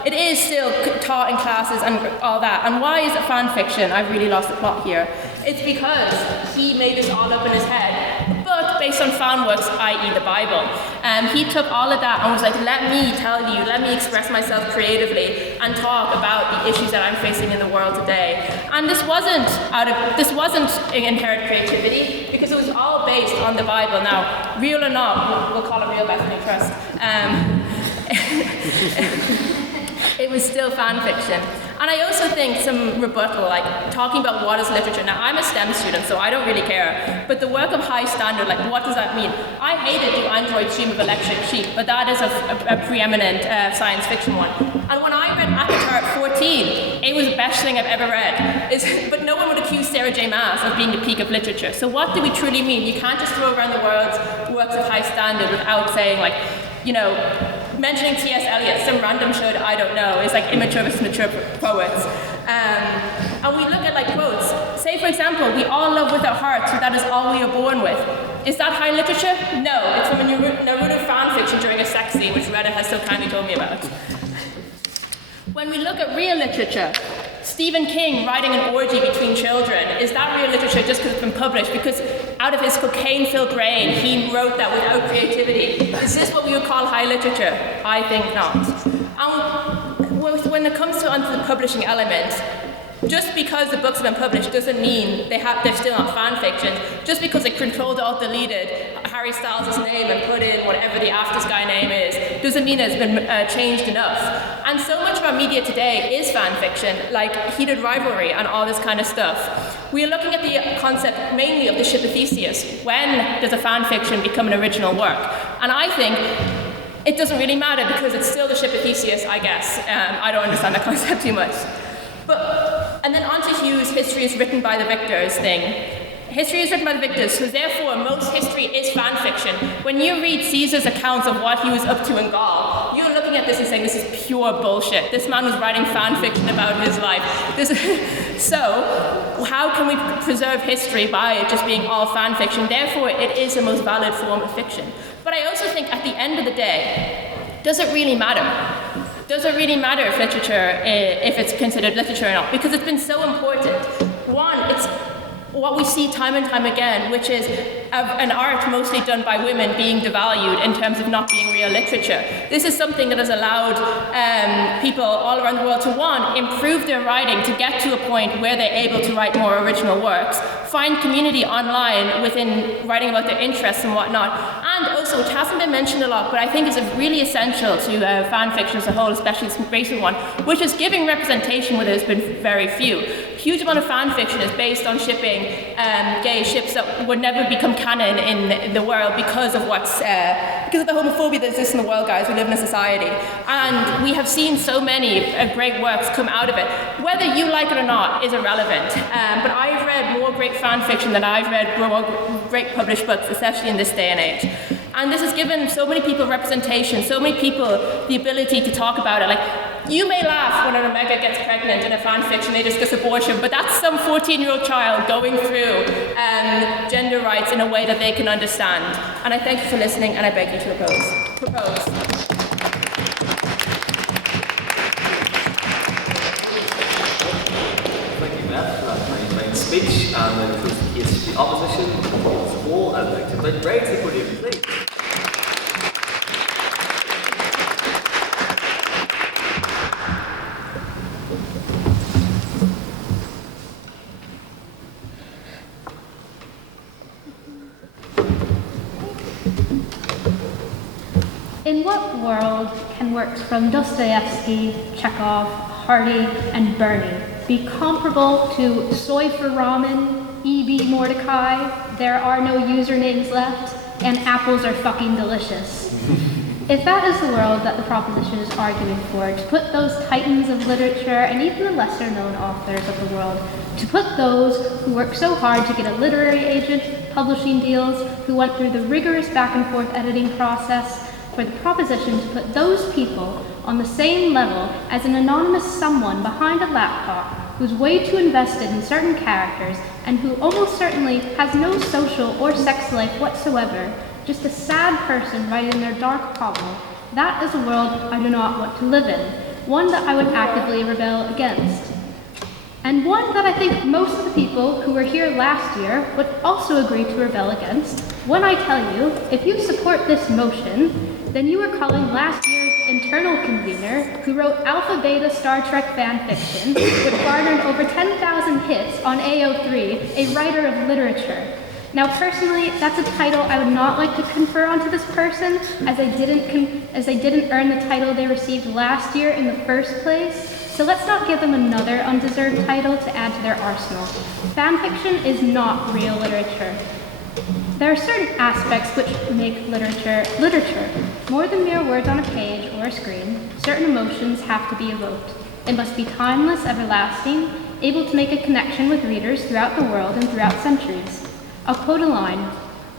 it is still taught in classes and all that. And why is it fan fiction? I've really lost the plot here. It's because he made this all up in his head, but based on fan works, i.e. the Bible. He took all of that and was like, let me express myself creatively and talk about the issues that I'm facing in the world today. And this wasn't inherent creativity, because it was all based on the Bible. Now, real or not, we'll call it real Bethany Trust. It was still fan fiction. And I also think some rebuttal, like talking about what is literature. Now, I'm a STEM student, so I don't really care. But the work of high standard, like what does that mean? I hated the Android Stream of Electric Sheep, but that is a preeminent science fiction one. And when I read Avatar at 14, it was the best thing I've ever read. But no one would accuse Sarah J. Maas of being the peak of literature. So what do we truly mean? You can't just throw around the works of high standard without saying, like, mentioning T.S. Eliot, some random should, I don't know, is like immature versus mature poets. And we look at like quotes. Say, for example, we all love with our hearts, for that is all we are born with. Is that high literature? No, it's from a Naruto fan fiction during a sex scene, which Reddit has so kindly told me about. When we look at real literature, Stephen King writing an orgy between children, is that real literature just because it's been published? Because out of his cocaine-filled brain, he wrote that without creativity. Is this what we would call high literature? I think not. And when it comes to the publishing element, just because the books have been published doesn't mean they're still not fan fiction. Just because they Control-Alt-Deleted Harry Styles' name and put in whatever the After guy name is, doesn't mean it's been changed enough. And so much of our media today is fan fiction, like heated rivalry and all this kind of stuff. We are looking at the concept mainly of the ship of Theseus. When does a fan fiction become an original work? And I think it doesn't really matter, because it's still the ship of Theseus, I guess. I don't understand that concept too much. And then on to Hugh's history is written by the victors thing. History is written by the victors, so therefore most history is fan fiction. When you read Caesar's accounts of what he was up to in Gaul, you're looking looking at this and saying this is pure bullshit. This man was writing fan fiction about his life. So, how can we preserve history by it just being all fan fiction? Therefore, it is the most valid form of fiction. But I also think at the end of the day, does it really matter? Does it really matter if if it's considered literature or not? Because it's been so important. One, it's what we see time and time again, which is an art mostly done by women being devalued in terms of not being real literature. This is something that has allowed people all around the world to, one, improve their writing to get to a point where they're able to write more original works, find community online within writing about their interests and whatnot, and also, which hasn't been mentioned a lot, but I think is really essential to fan fiction as a whole, especially this recent one, which is giving representation where there's been very few. Huge amount of fan fiction is based on shipping gay ships that would never become canon in the world because of because of the homophobia that exists in the world, guys. We live in a society, and we have seen so many great works come out of it. Whether you like it or not is irrelevant. But I've read more great fan fiction than I've read more great published books, especially in this day and age. And this has given so many people representation, so many people the ability to talk about it. Like, you may laugh when an Omega gets pregnant in a fan fiction, they discuss abortion, but that's some 14-year-old child going through gender rights in a way that they can understand. And I thank you for listening, and I beg you to propose. Thank you, Beth, for that very fine speech, and then close the case for the opposition. As a whole, I'd like to invite Ray to the podium, please. In what world can works from Dostoevsky, Chekhov, Hardy, and Bernie be comparable to Soy for Ramen, E.B. Mordecai, There Are No Usernames Left, and Apples Are Fucking Delicious? If that is the world that the proposition is arguing for, to put those titans of literature and even the lesser known authors of the world, to put those who work so hard to get a literary agent, publishing deals, who went through the rigorous back and forth editing process, for the proposition to put those people on the same level as an anonymous someone behind a laptop who's way too invested in certain characters and who almost certainly has no social or sex life whatsoever, just a sad person writing their dark hovel, that is a world I do not want to live in, one that I would actively rebel against. And one that I think most of the people who were here last year would also agree to rebel against, when I tell you, if you support this motion, then you are calling last year's internal convener, who wrote Alpha Beta Star Trek fan fiction, which garnered over 10,000 hits on AO3, a writer of literature. Now, personally, that's a title I would not like to confer onto this person, as they didn't earn the title they received last year in the first place. So let's not give them another undeserved title to add to their arsenal. Fanfiction is not real literature. There are certain aspects which make literature literature. More than mere words on a page or a screen, certain emotions have to be evoked. It must be timeless, everlasting, able to make a connection with readers throughout the world and throughout centuries. I'll quote a line.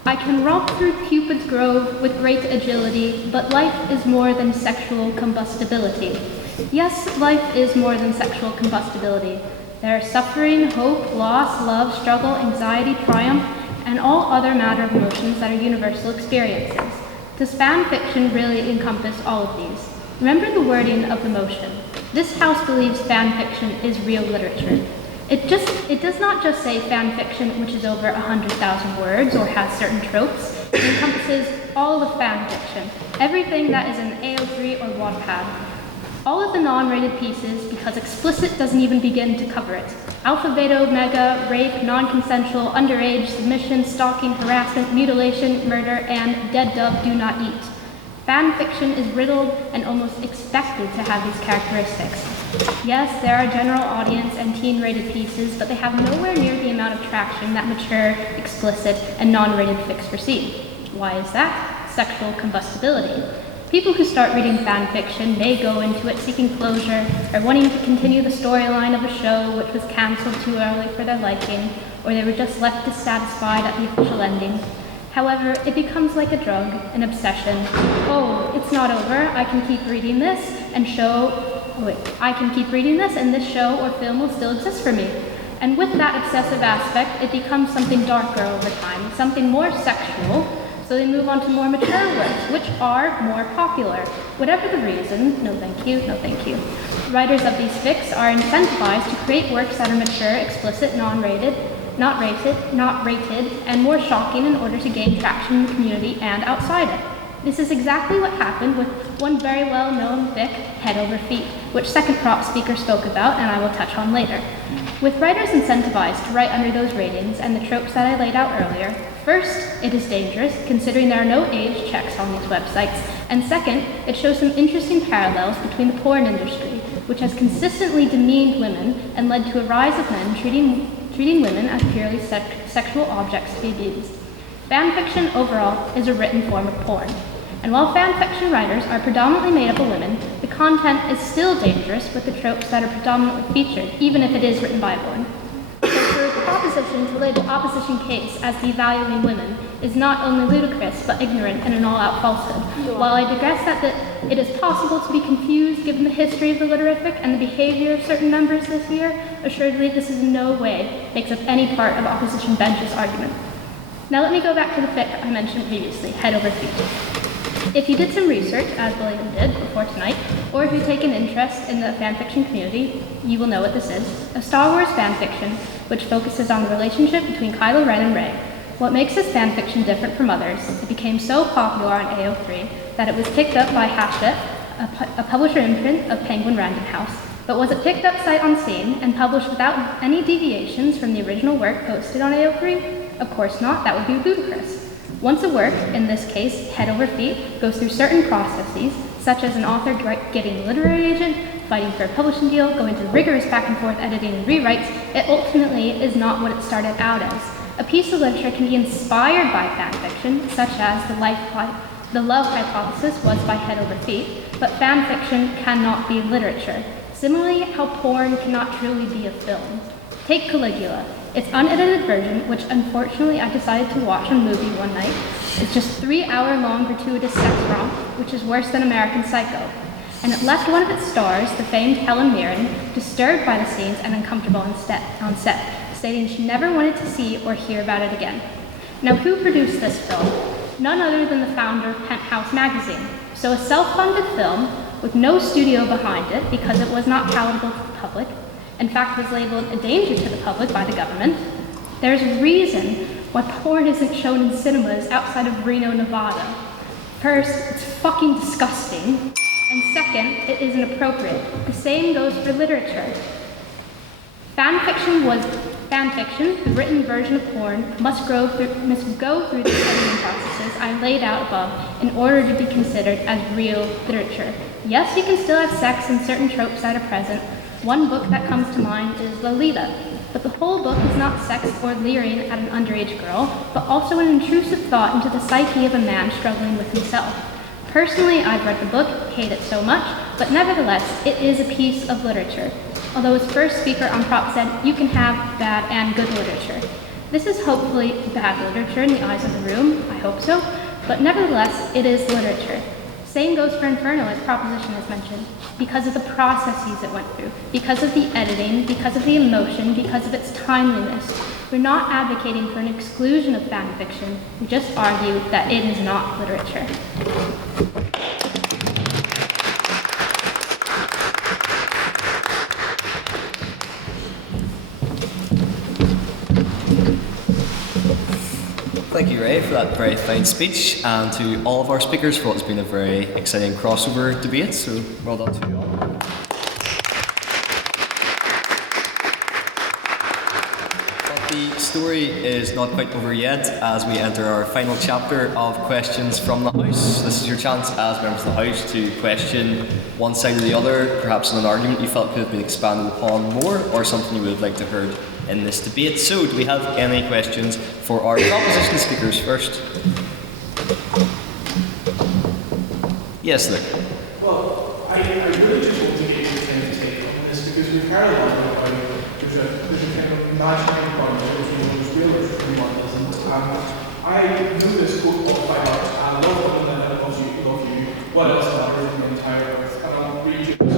I can romp through Cupid's grove with great agility, but life is more than sexual combustibility. Yes, life is more than sexual combustibility. There are suffering, hope, loss, love, struggle, anxiety, triumph, and all other matter of emotions that are universal experiences. Does fan fiction really encompass all of these? Remember the wording of the motion. This house believes fan fiction is real literature. It does not just say fan fiction which is over 100,000 words or has certain tropes. It encompasses all of fan fiction, everything that is in AO3 or Wattpad. All of the non-rated pieces, because explicit doesn't even begin to cover it. Alpha, Beta, Omega, rape, non-consensual, underage, submission, stalking, harassment, mutilation, murder, and dead dove do not eat. Fan fiction is riddled and almost expected to have these characteristics. Yes, there are general audience and teen-rated pieces, but they have nowhere near the amount of traction that mature, explicit, and non-rated fics receive. Why is that? Sexual combustibility. People who start reading fan fiction may go into it seeking closure or wanting to continue the storyline of a show which was cancelled too early for their liking, or they were just left dissatisfied at the official ending. However, it becomes like a drug, an obsession. Oh, it's not over. I can keep reading this and I can keep reading this and this show or film will still exist for me. And with that obsessive aspect, it becomes something darker over time, something more sexual. So they move on to more mature works, which are more popular. Whatever the reason, no thank you, no thank you. Writers of these fics are incentivized to create works that are mature, explicit, not rated, and more shocking in order to gain traction in the community and outside it. This is exactly what happened with one very well-known fic, Head Over Feet, which second prop speaker spoke about and I will touch on later. With writers incentivized to write under those ratings and the tropes that I laid out earlier, first, it is dangerous, considering there are no age checks on these websites, and second, it shows some interesting parallels between the porn industry, which has consistently demeaned women and led to a rise of men treating women as purely sexual objects to be abused. Fanfiction overall is a written form of porn. And while fanfiction writers are predominantly made up of women, the content is still dangerous with the tropes that are predominantly featured, even if it is written by a woman. So for the proposition to label opposition case as devaluing women is not only ludicrous, but ignorant and an all-out falsehood. While I digress that it is possible to be confused given the history of the litterific and the behavior of certain members this year, assuredly this is in no way makes up any part of opposition bench's argument. Now let me go back to the fic I mentioned previously, Head Over Feet. If you did some research, as William did before tonight, or if you take an interest in the fanfiction community, you will know what this is. A Star Wars fanfiction, which focuses on the relationship between Kylo Ren and Rey. What makes this fanfiction different from others, it became so popular on AO3 that it was picked up by Hachette, a publisher imprint of Penguin Random House. But was it picked up sight unseen and published without any deviations from the original work posted on AO3? Of course not, that would be ludicrous. Once a work, in this case, Head Over Feet, goes through certain processes, such as an author getting a literary agent, fighting for a publishing deal, going through rigorous back and forth editing and rewrites, it ultimately is not what it started out as. A piece of literature can be inspired by fanfiction, such as the love hypothesis was by Head Over Feet, but fanfiction cannot be literature. Similarly, how porn cannot truly be a film. Take Caligula. Its unedited version, which unfortunately I decided to watch on movie one night, is just 3-hour-long gratuitous sex romp, which is worse than American Psycho. And it left one of its stars, the famed Helen Mirren, disturbed by the scenes and uncomfortable on set, stating she never wanted to see or hear about it again. Now, who produced this film? None other than the founder of Penthouse magazine. So a self-funded film with no studio behind it because it was not palatable to the public, in fact was labeled a danger to the public by the government. There's a reason why porn isn't shown in cinemas outside of Reno, Nevada. First, it's fucking disgusting, and second, it isn't appropriate. The same goes for literature. Fanfiction, the written version of porn, must go through the editing processes I laid out above in order to be considered as real literature. Yes, you can still have sex and certain tropes that are present. One book that comes to mind is Lolita, but the whole book is not sex or leering at an underage girl, but also an intrusive thought into the psyche of a man struggling with himself. Personally, I've read the book, hate it so much, but nevertheless, it is a piece of literature. Although its first speaker on Prop said, you can have bad and good literature. This is hopefully bad literature in the eyes of the room, I hope so, but nevertheless, it is literature. Same goes for Inferno, as Proposition has mentioned, because of the processes it went through, because of the editing, because of the emotion, because of its timeliness. We're not advocating for an exclusion of fan fiction, we just argue that it is not literature. Thank you, Ray, for that very fine speech, and to all of our speakers for what's been a very exciting crossover debate, so well done to you all. But the story is not quite over yet as we enter our final chapter of questions from the House. This is your chance as members of the House to question one side or the other, perhaps on an argument you felt could have been expanded upon more, or something you would have liked to heard in this debate. So, do we have any questions for our proposition speakers first? Yes, Luke. Well, I really just want to get your take on this because we've heard a lot about there's a kind of imaginary boundary between what is real and what isn't. I know this quote of by heart, I love them and I love you. What else matters in the entire earth? And I'll read you this.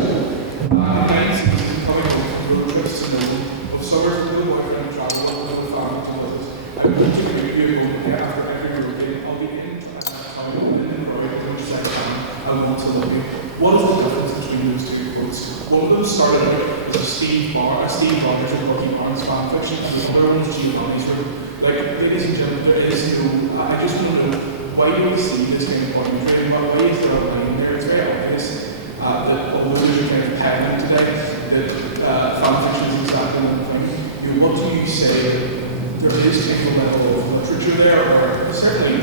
Many seasons coming home from road trips to London, of summers with a boyfriend travel, with a family to visit. I went to a new home here after every road day. I'll be in town in the road, which I can. I want to love you. What is the difference between those two quotes? One of them started out as a Steve Rogers and Bucky Barnes fan fiction, and the other one was Giovanni's room. Like, ladies and gentlemen, there is no, I just want to know, why do we see this kind of poetry? Why is there a line there? It's very obvious that although there's a kind of pattern today, that fan fiction is exactly one thing. What do you say that there is kind of a level of literature there, or certainly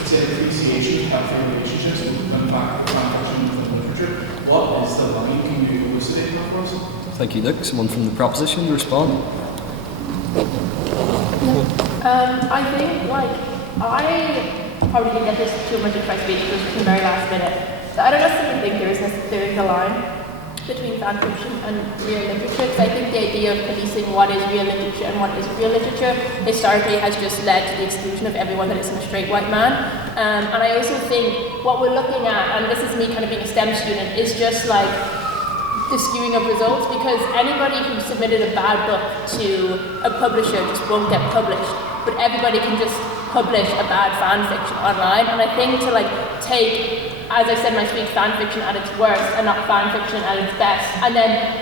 it's an appreciation of healthy relationships and come back to fan fiction and literature? What is the line? Can you elucidate that for us? Thank you, Luke. Someone from the proposition to respond. I think, like, I probably didn't get this too much in my speech, it was written very last minute. So I don't necessarily think there is a line between fan fiction and real literature, because I think the idea of policing what is real literature and what isn't real literature historically has just led to the exclusion of everyone that isn't a straight white man. And I also think what we're looking at, and this is me kind of being a STEM student, is just like the skewing of results, because anybody who submitted a bad book to a publisher just won't get published, but everybody can just publish a bad fan fiction online. And I think to like take, as I said in my speech, fan fiction at its worst and not fan fiction at its best, and then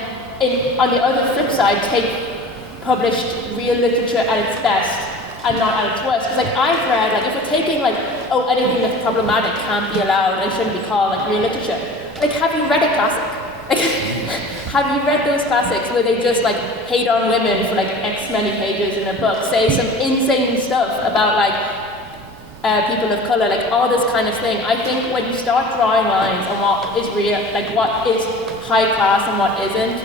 on the other flip side, take published real literature at its best and not at its worst. Because like I've read, like if we're taking like, oh, anything that's problematic can't be allowed and shouldn't be called like real literature, like have you read a classic? Like, have you read those classics where they just like hate on women for like X many pages in a book, say some insane stuff about like people of colour, like all this kind of thing? I think when you start drawing lines on what is real, like what is high class and what isn't,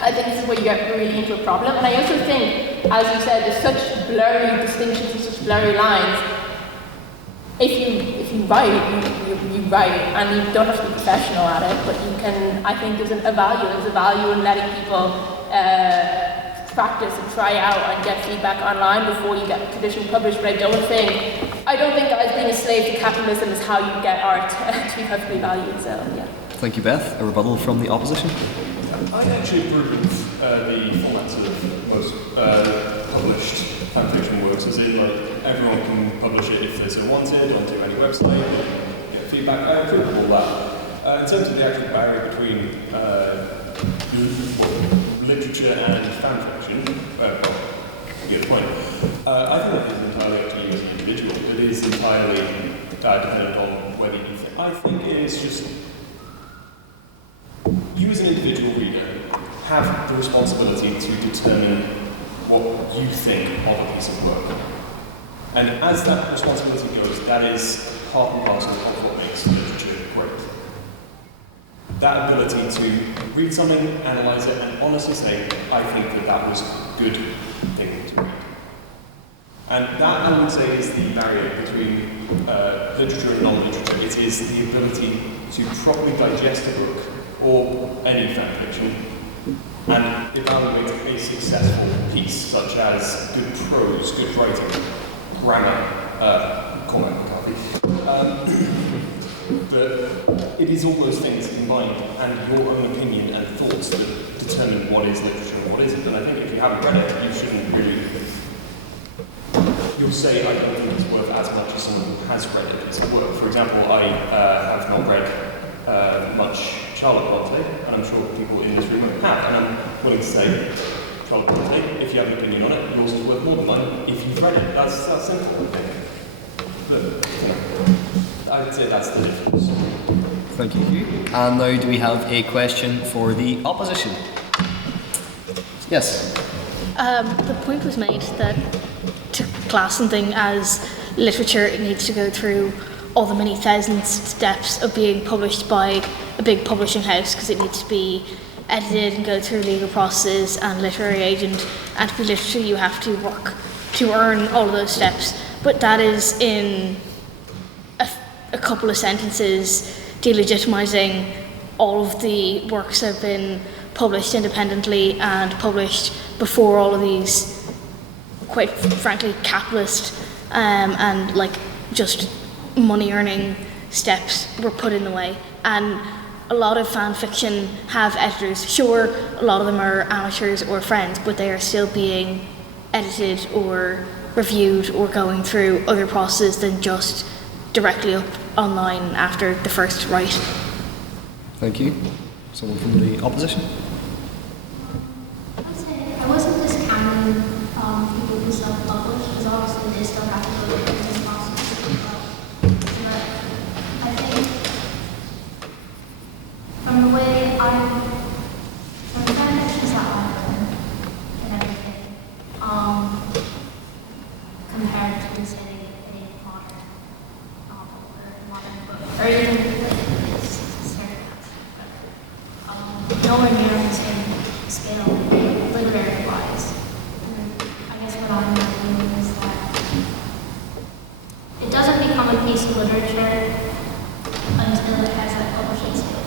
I think this is where you get really into a problem. And I also think, as you said, there's such blurry distinctions and such blurry lines. If you write, you write, and you don't have to be professional at it, but you can, I think there's a value in letting people practice and try out and get feedback online before you get traditionally published. But I don't think guys being a slave to capitalism is how you get art to be perfectly valued, so yeah. Thank you, Beth. A rebuttal from the opposition? I actually approve of the formats of most published fan fiction works, as in like everyone can publish it if there's a wanted onto any website, get feedback. I approve of all that. In terms of the actual barrier between literature and fan fiction, good point. I think that is entirely up to you as an individual. It is entirely dependent on whether you think. I think it is just you as an individual reader have the responsibility to determine what you think of a piece of work. And as that responsibility goes, that is part and parcel of what makes literature great. That ability to read something, analyse it, and honestly say, I think that was a good thing to read. And that, I would say, is the barrier between literature and non-literature. It is the ability to properly digest a book, or any fan fiction, and evaluate a successful piece, such as good prose, good writing, grammar, Cormac McCarthy. But it is all those things combined, and your own opinion and thoughts that determine what is literature and what isn't. And I think if you haven't read it, you shouldn't really. You'll say, I don't think it's worth as much as someone who has read it as a work. For example, I have not read much Charlotte Bronte, and I'm sure people in this room have, and I'm willing to say, Charlotte Bronte, if you have an opinion on it, yours is worth more than mine if you've read it. That's simple. But, I'd say that's the difference. Thank you, Hugh. And now do we have a question for the opposition? Yes. The point was made that to class something as literature, it needs to go through all the many thousand steps of being published by a big publishing house, because it needs to be edited and go through legal processes and literary agent, and to be literature you have to work to earn all of those steps. But that is in a couple of sentences delegitimizing all of the works that have been published independently and published before all of these, quite frankly, capitalist and like just money earning steps were put in the way. And a lot of fan fiction have editors. Sure, a lot of them are amateurs or friends, but they are still being edited or reviewed or going through other processes than just directly up online after the first write. Thank you. Someone from the opposition? I'd say I wasn't discounting people who self-publish, because obviously they still have to go through this process as well. But I think from the way from the connections that I've done and everything, compared to say a modern novel or a modern book, or even like nowhere near the same scale, literary-wise. I guess what I'm arguing is that it doesn't become a piece of literature until it has that publishing scale.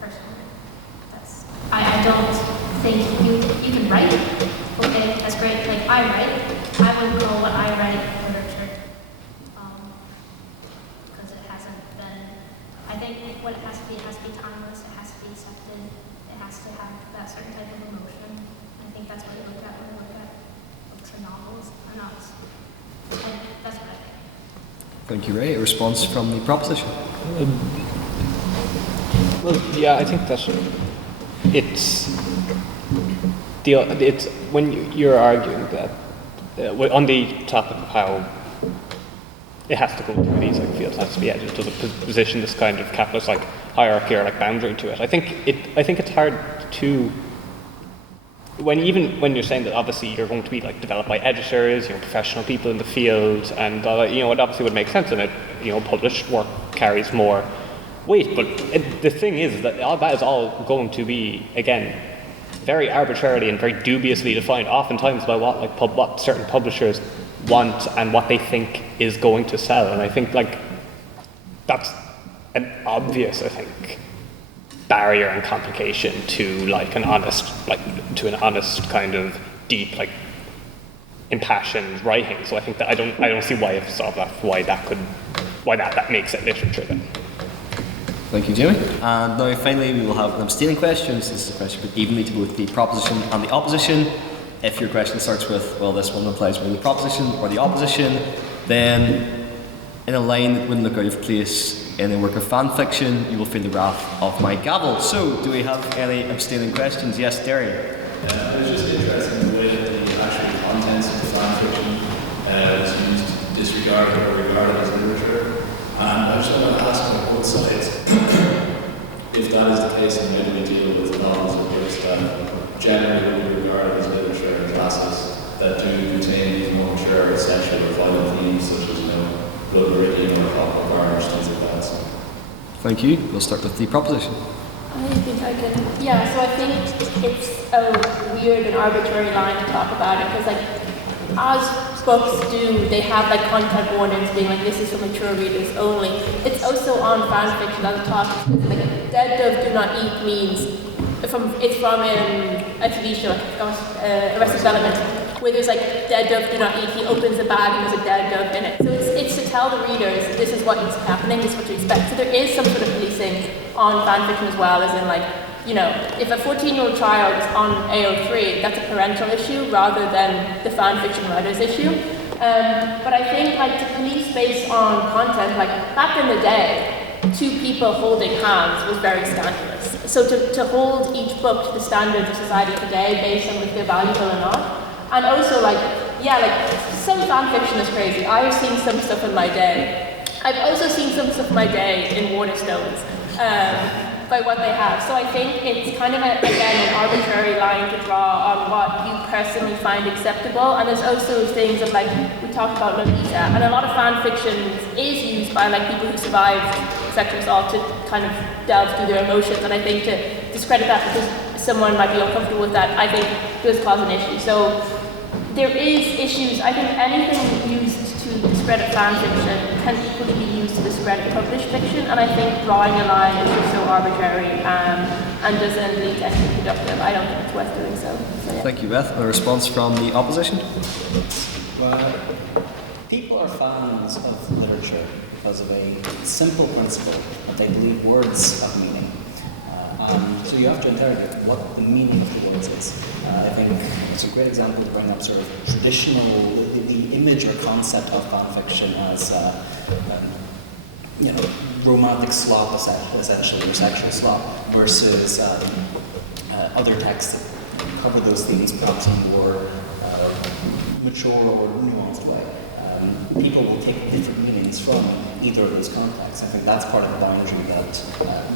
Personally, I don't think you can write. Okay, that's great. Like I write, I would call what I write literature because it hasn't been. I think what it has to be timeless. It has to be accepted. It has to have that certain type of emotion. I think that's what we look at when we look at books and novels. That's what I think. Thank you, Ray. A response from the proposition? Well, yeah, I think that it's when you're arguing that on the topic of how it has to go through these like fields, has to be edited to position this kind of capitalist like hierarchy or like boundary to it. I think it's hard to when you're saying that obviously you're going to be like developed by editors, professional people in the field, and it obviously would make sense, and it published work carries more weight. But the thing is that that is all going to be again very arbitrarily and very dubiously defined, oftentimes by what certain publishers want and what they think is going to sell. And I think like that's an obvious, barrier and complication to like an honest kind of deep impassioned writing. So I think that I don't see why that makes it literature then. Thank you, Jimmy. And now finally we will have an abstaining questions. This is a question put evenly to both the proposition and the opposition. If your question starts with, well, this one applies to the proposition or the opposition, then in a line that wouldn't look out of place in a work of fan fiction, you will feel the wrath of my gavel. So, do we have any abstaining questions? Yes, Derry. I was just interested in the way that the actual contents of the fan fiction was used to disregard or regarded as literature. And I just want to ask on both sides if that is the case, and how do we deal with novels or books that generally would be regarded as literature in classes that do contain these more mature sexual or violent themes, such as blood meridian or copper varnish, things like that. So. Thank you. We'll start with the proposition. I think I can. Yeah, so I think it's a weird and arbitrary line to talk about it, because as books do, they have content warnings being this is for mature readers only. It's also on fan fiction as a talk. Dead dove do not eat means it's from a TV show, Arrested Development, where there's dead dove do not eat. He opens the bag and there's a dead dove in it. So it's to tell the readers this is what is happening, this is what to expect. So there is some sort of policing on fan fiction as well, as in if a 14-year-old child is on AO3, that's a parental issue rather than the fan fiction writer's issue. But I think to police based on content, back in the day, two people holding hands was very scandalous. So to hold each book to the standards of society today based on if they're valuable or not. And also some fan fiction is crazy. I have seen some stuff in my day. I've also seen some stuff in my day in Waterstones. By what they have. So I think it's kind of, an arbitrary line to draw on what you personally find acceptable. And there's also things of we talked about Lolita, and a lot of fan fiction is used by people who survived sexual assault to kind of delve through their emotions. And I think to discredit that because someone might be uncomfortable with that, I think does cause an issue. So there is issues. I think anything used to discredit fan fiction can equally be used to discredit published fiction, and I think drawing a line is just so arbitrary and doesn't lead to anything productive. I don't think it's worth doing so. Yeah. Thank you, Beth. A response from the opposition? Well, because of a simple principle that they believe words have meaning. And so you have to interrogate what the meaning of the words is. I think it's a great example to bring up sort of traditional, the image or concept of fan fiction as romantic slop, essentially, or sexual slop, versus other texts that cover those themes perhaps in a more mature or nuanced way. People will take different meanings from either of those contexts. I think that's part of the boundary that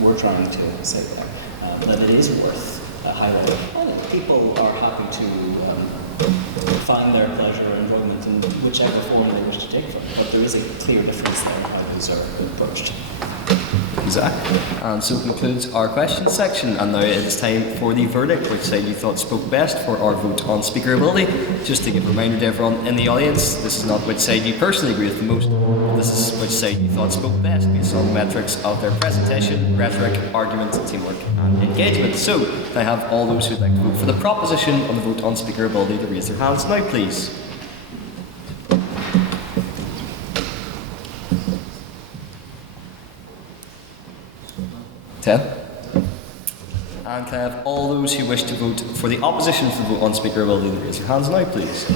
we're trying to say there. That it is worth highlighting. I think people are happy to find their pleasure and enjoyment in whichever form they wish to take from it, but there is a clear difference there in how those are approached. Exactly. And so concludes our questions section, and now it is time for the verdict, which side you thought spoke best for our vote on speaker ability. Just to give a reminder to everyone in the audience, this is not which side you personally agree with the most, this is which side you thought spoke best based on the metrics of their presentation, rhetoric, argument, teamwork and engagement. So, I have all those who would like to vote for the proposition of the vote on speaker ability to raise their hands now, please. And can I have all those who wish to vote for the opposition to the vote on speaker ability to raise their hands now, please?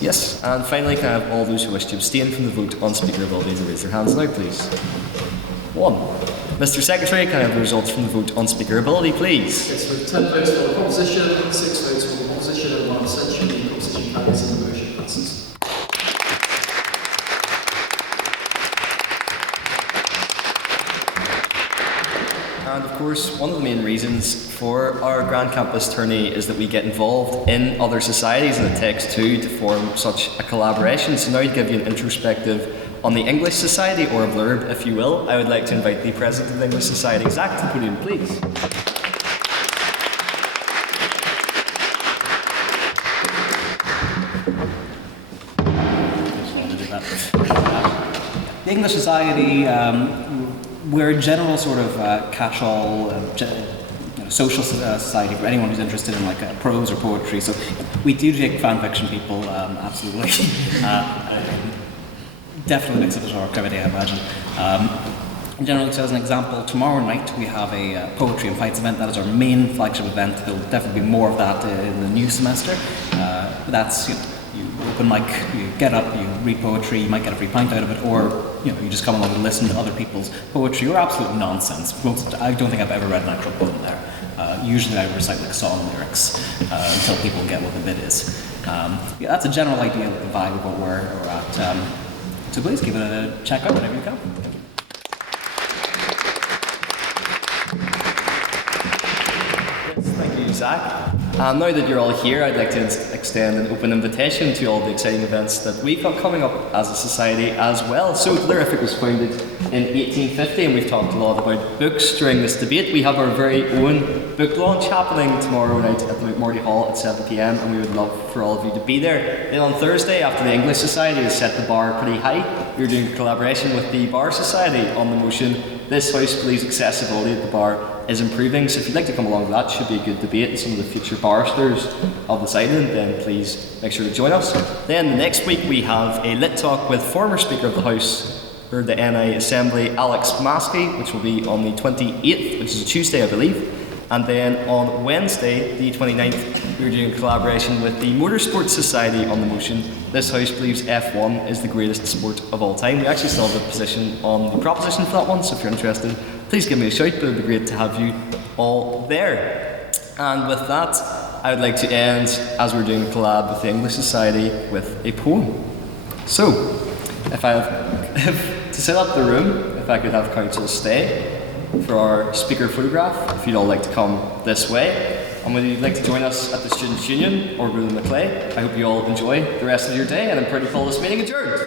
Yes, and finally, can I have all those who wish to abstain from the vote on speaker ability to raise their hands now, please? 1. Mr. Secretary, can I have the results from the vote on speaker ability, please? Yes, with 10 votes for the proposition, 6 votes for the opposition, and 1 abstention, the proposition carries and the motion passes. And of course, one of the main reasons for our Grand Campus Tourney is that we get involved in other societies, and it takes two to form such a collaboration. So now to give you an introspective on the English Society, or a blurb if you will, I would like to invite the President of the English Society, Zach, to the podium, please. The English Society, we're a general sort of catch-all social society for anyone who's interested in like prose or poetry. So we do take fan fiction people, absolutely. Definitely makes it a our activity, I imagine. Generally, so as an example, tomorrow night we have a poetry and fights event. That is our main flagship event. There'll definitely be more of that in the new semester. That's you open mic, you get up, you read poetry, you might get a free pint out of it, or you just come along and listen to other people's poetry or absolute nonsense. I don't think I've ever read an actual poem there. Usually I recite like song lyrics until people get what the bit is. That's a general idea of the vibe of what we're at. So please give it a check out whenever you come. Thank you, Zach. And now that you're all here, I'd like to extend an open invitation to all the exciting events that we've got coming up as a society as well. So, Lyrific was founded in 1850, and we've talked a lot about books during this debate. We have our very own book launch happening tomorrow night at the McMurdy Hall at 7 p.m, and we would love for all of you to be there. Then on Thursday, after the English Society has set the bar pretty high, we're doing a collaboration with the Bar Society on the motion, "This House believes accessibility at the bar is improving." So if you'd like to come along to that, should be a good debate, and some of the future barristers of this island, then please make sure to join us. Then the next week we have a lit talk with former Speaker of the House, or the NI Assembly, Alex Maskey, which will be on the 28th, which is a Tuesday, I believe. And then on Wednesday, the 29th, we're doing a collaboration with the Motorsports Society on the motion, "This House believes F1 is the greatest sport of all time." We actually still have a position on the proposition for that one, so if you're interested, please give me a shout, but it would be great to have you all there. And with that, I would like to end, as we're doing a collab with the English Society, with a poem. So, to set up the room, if I could have council stay for our speaker photograph, if you'd all like to come this way. And whether you'd like to join us at the Students' Union or go to the Maclay, I hope you all enjoy the rest of your day, and I'm proud to call this meeting adjourned.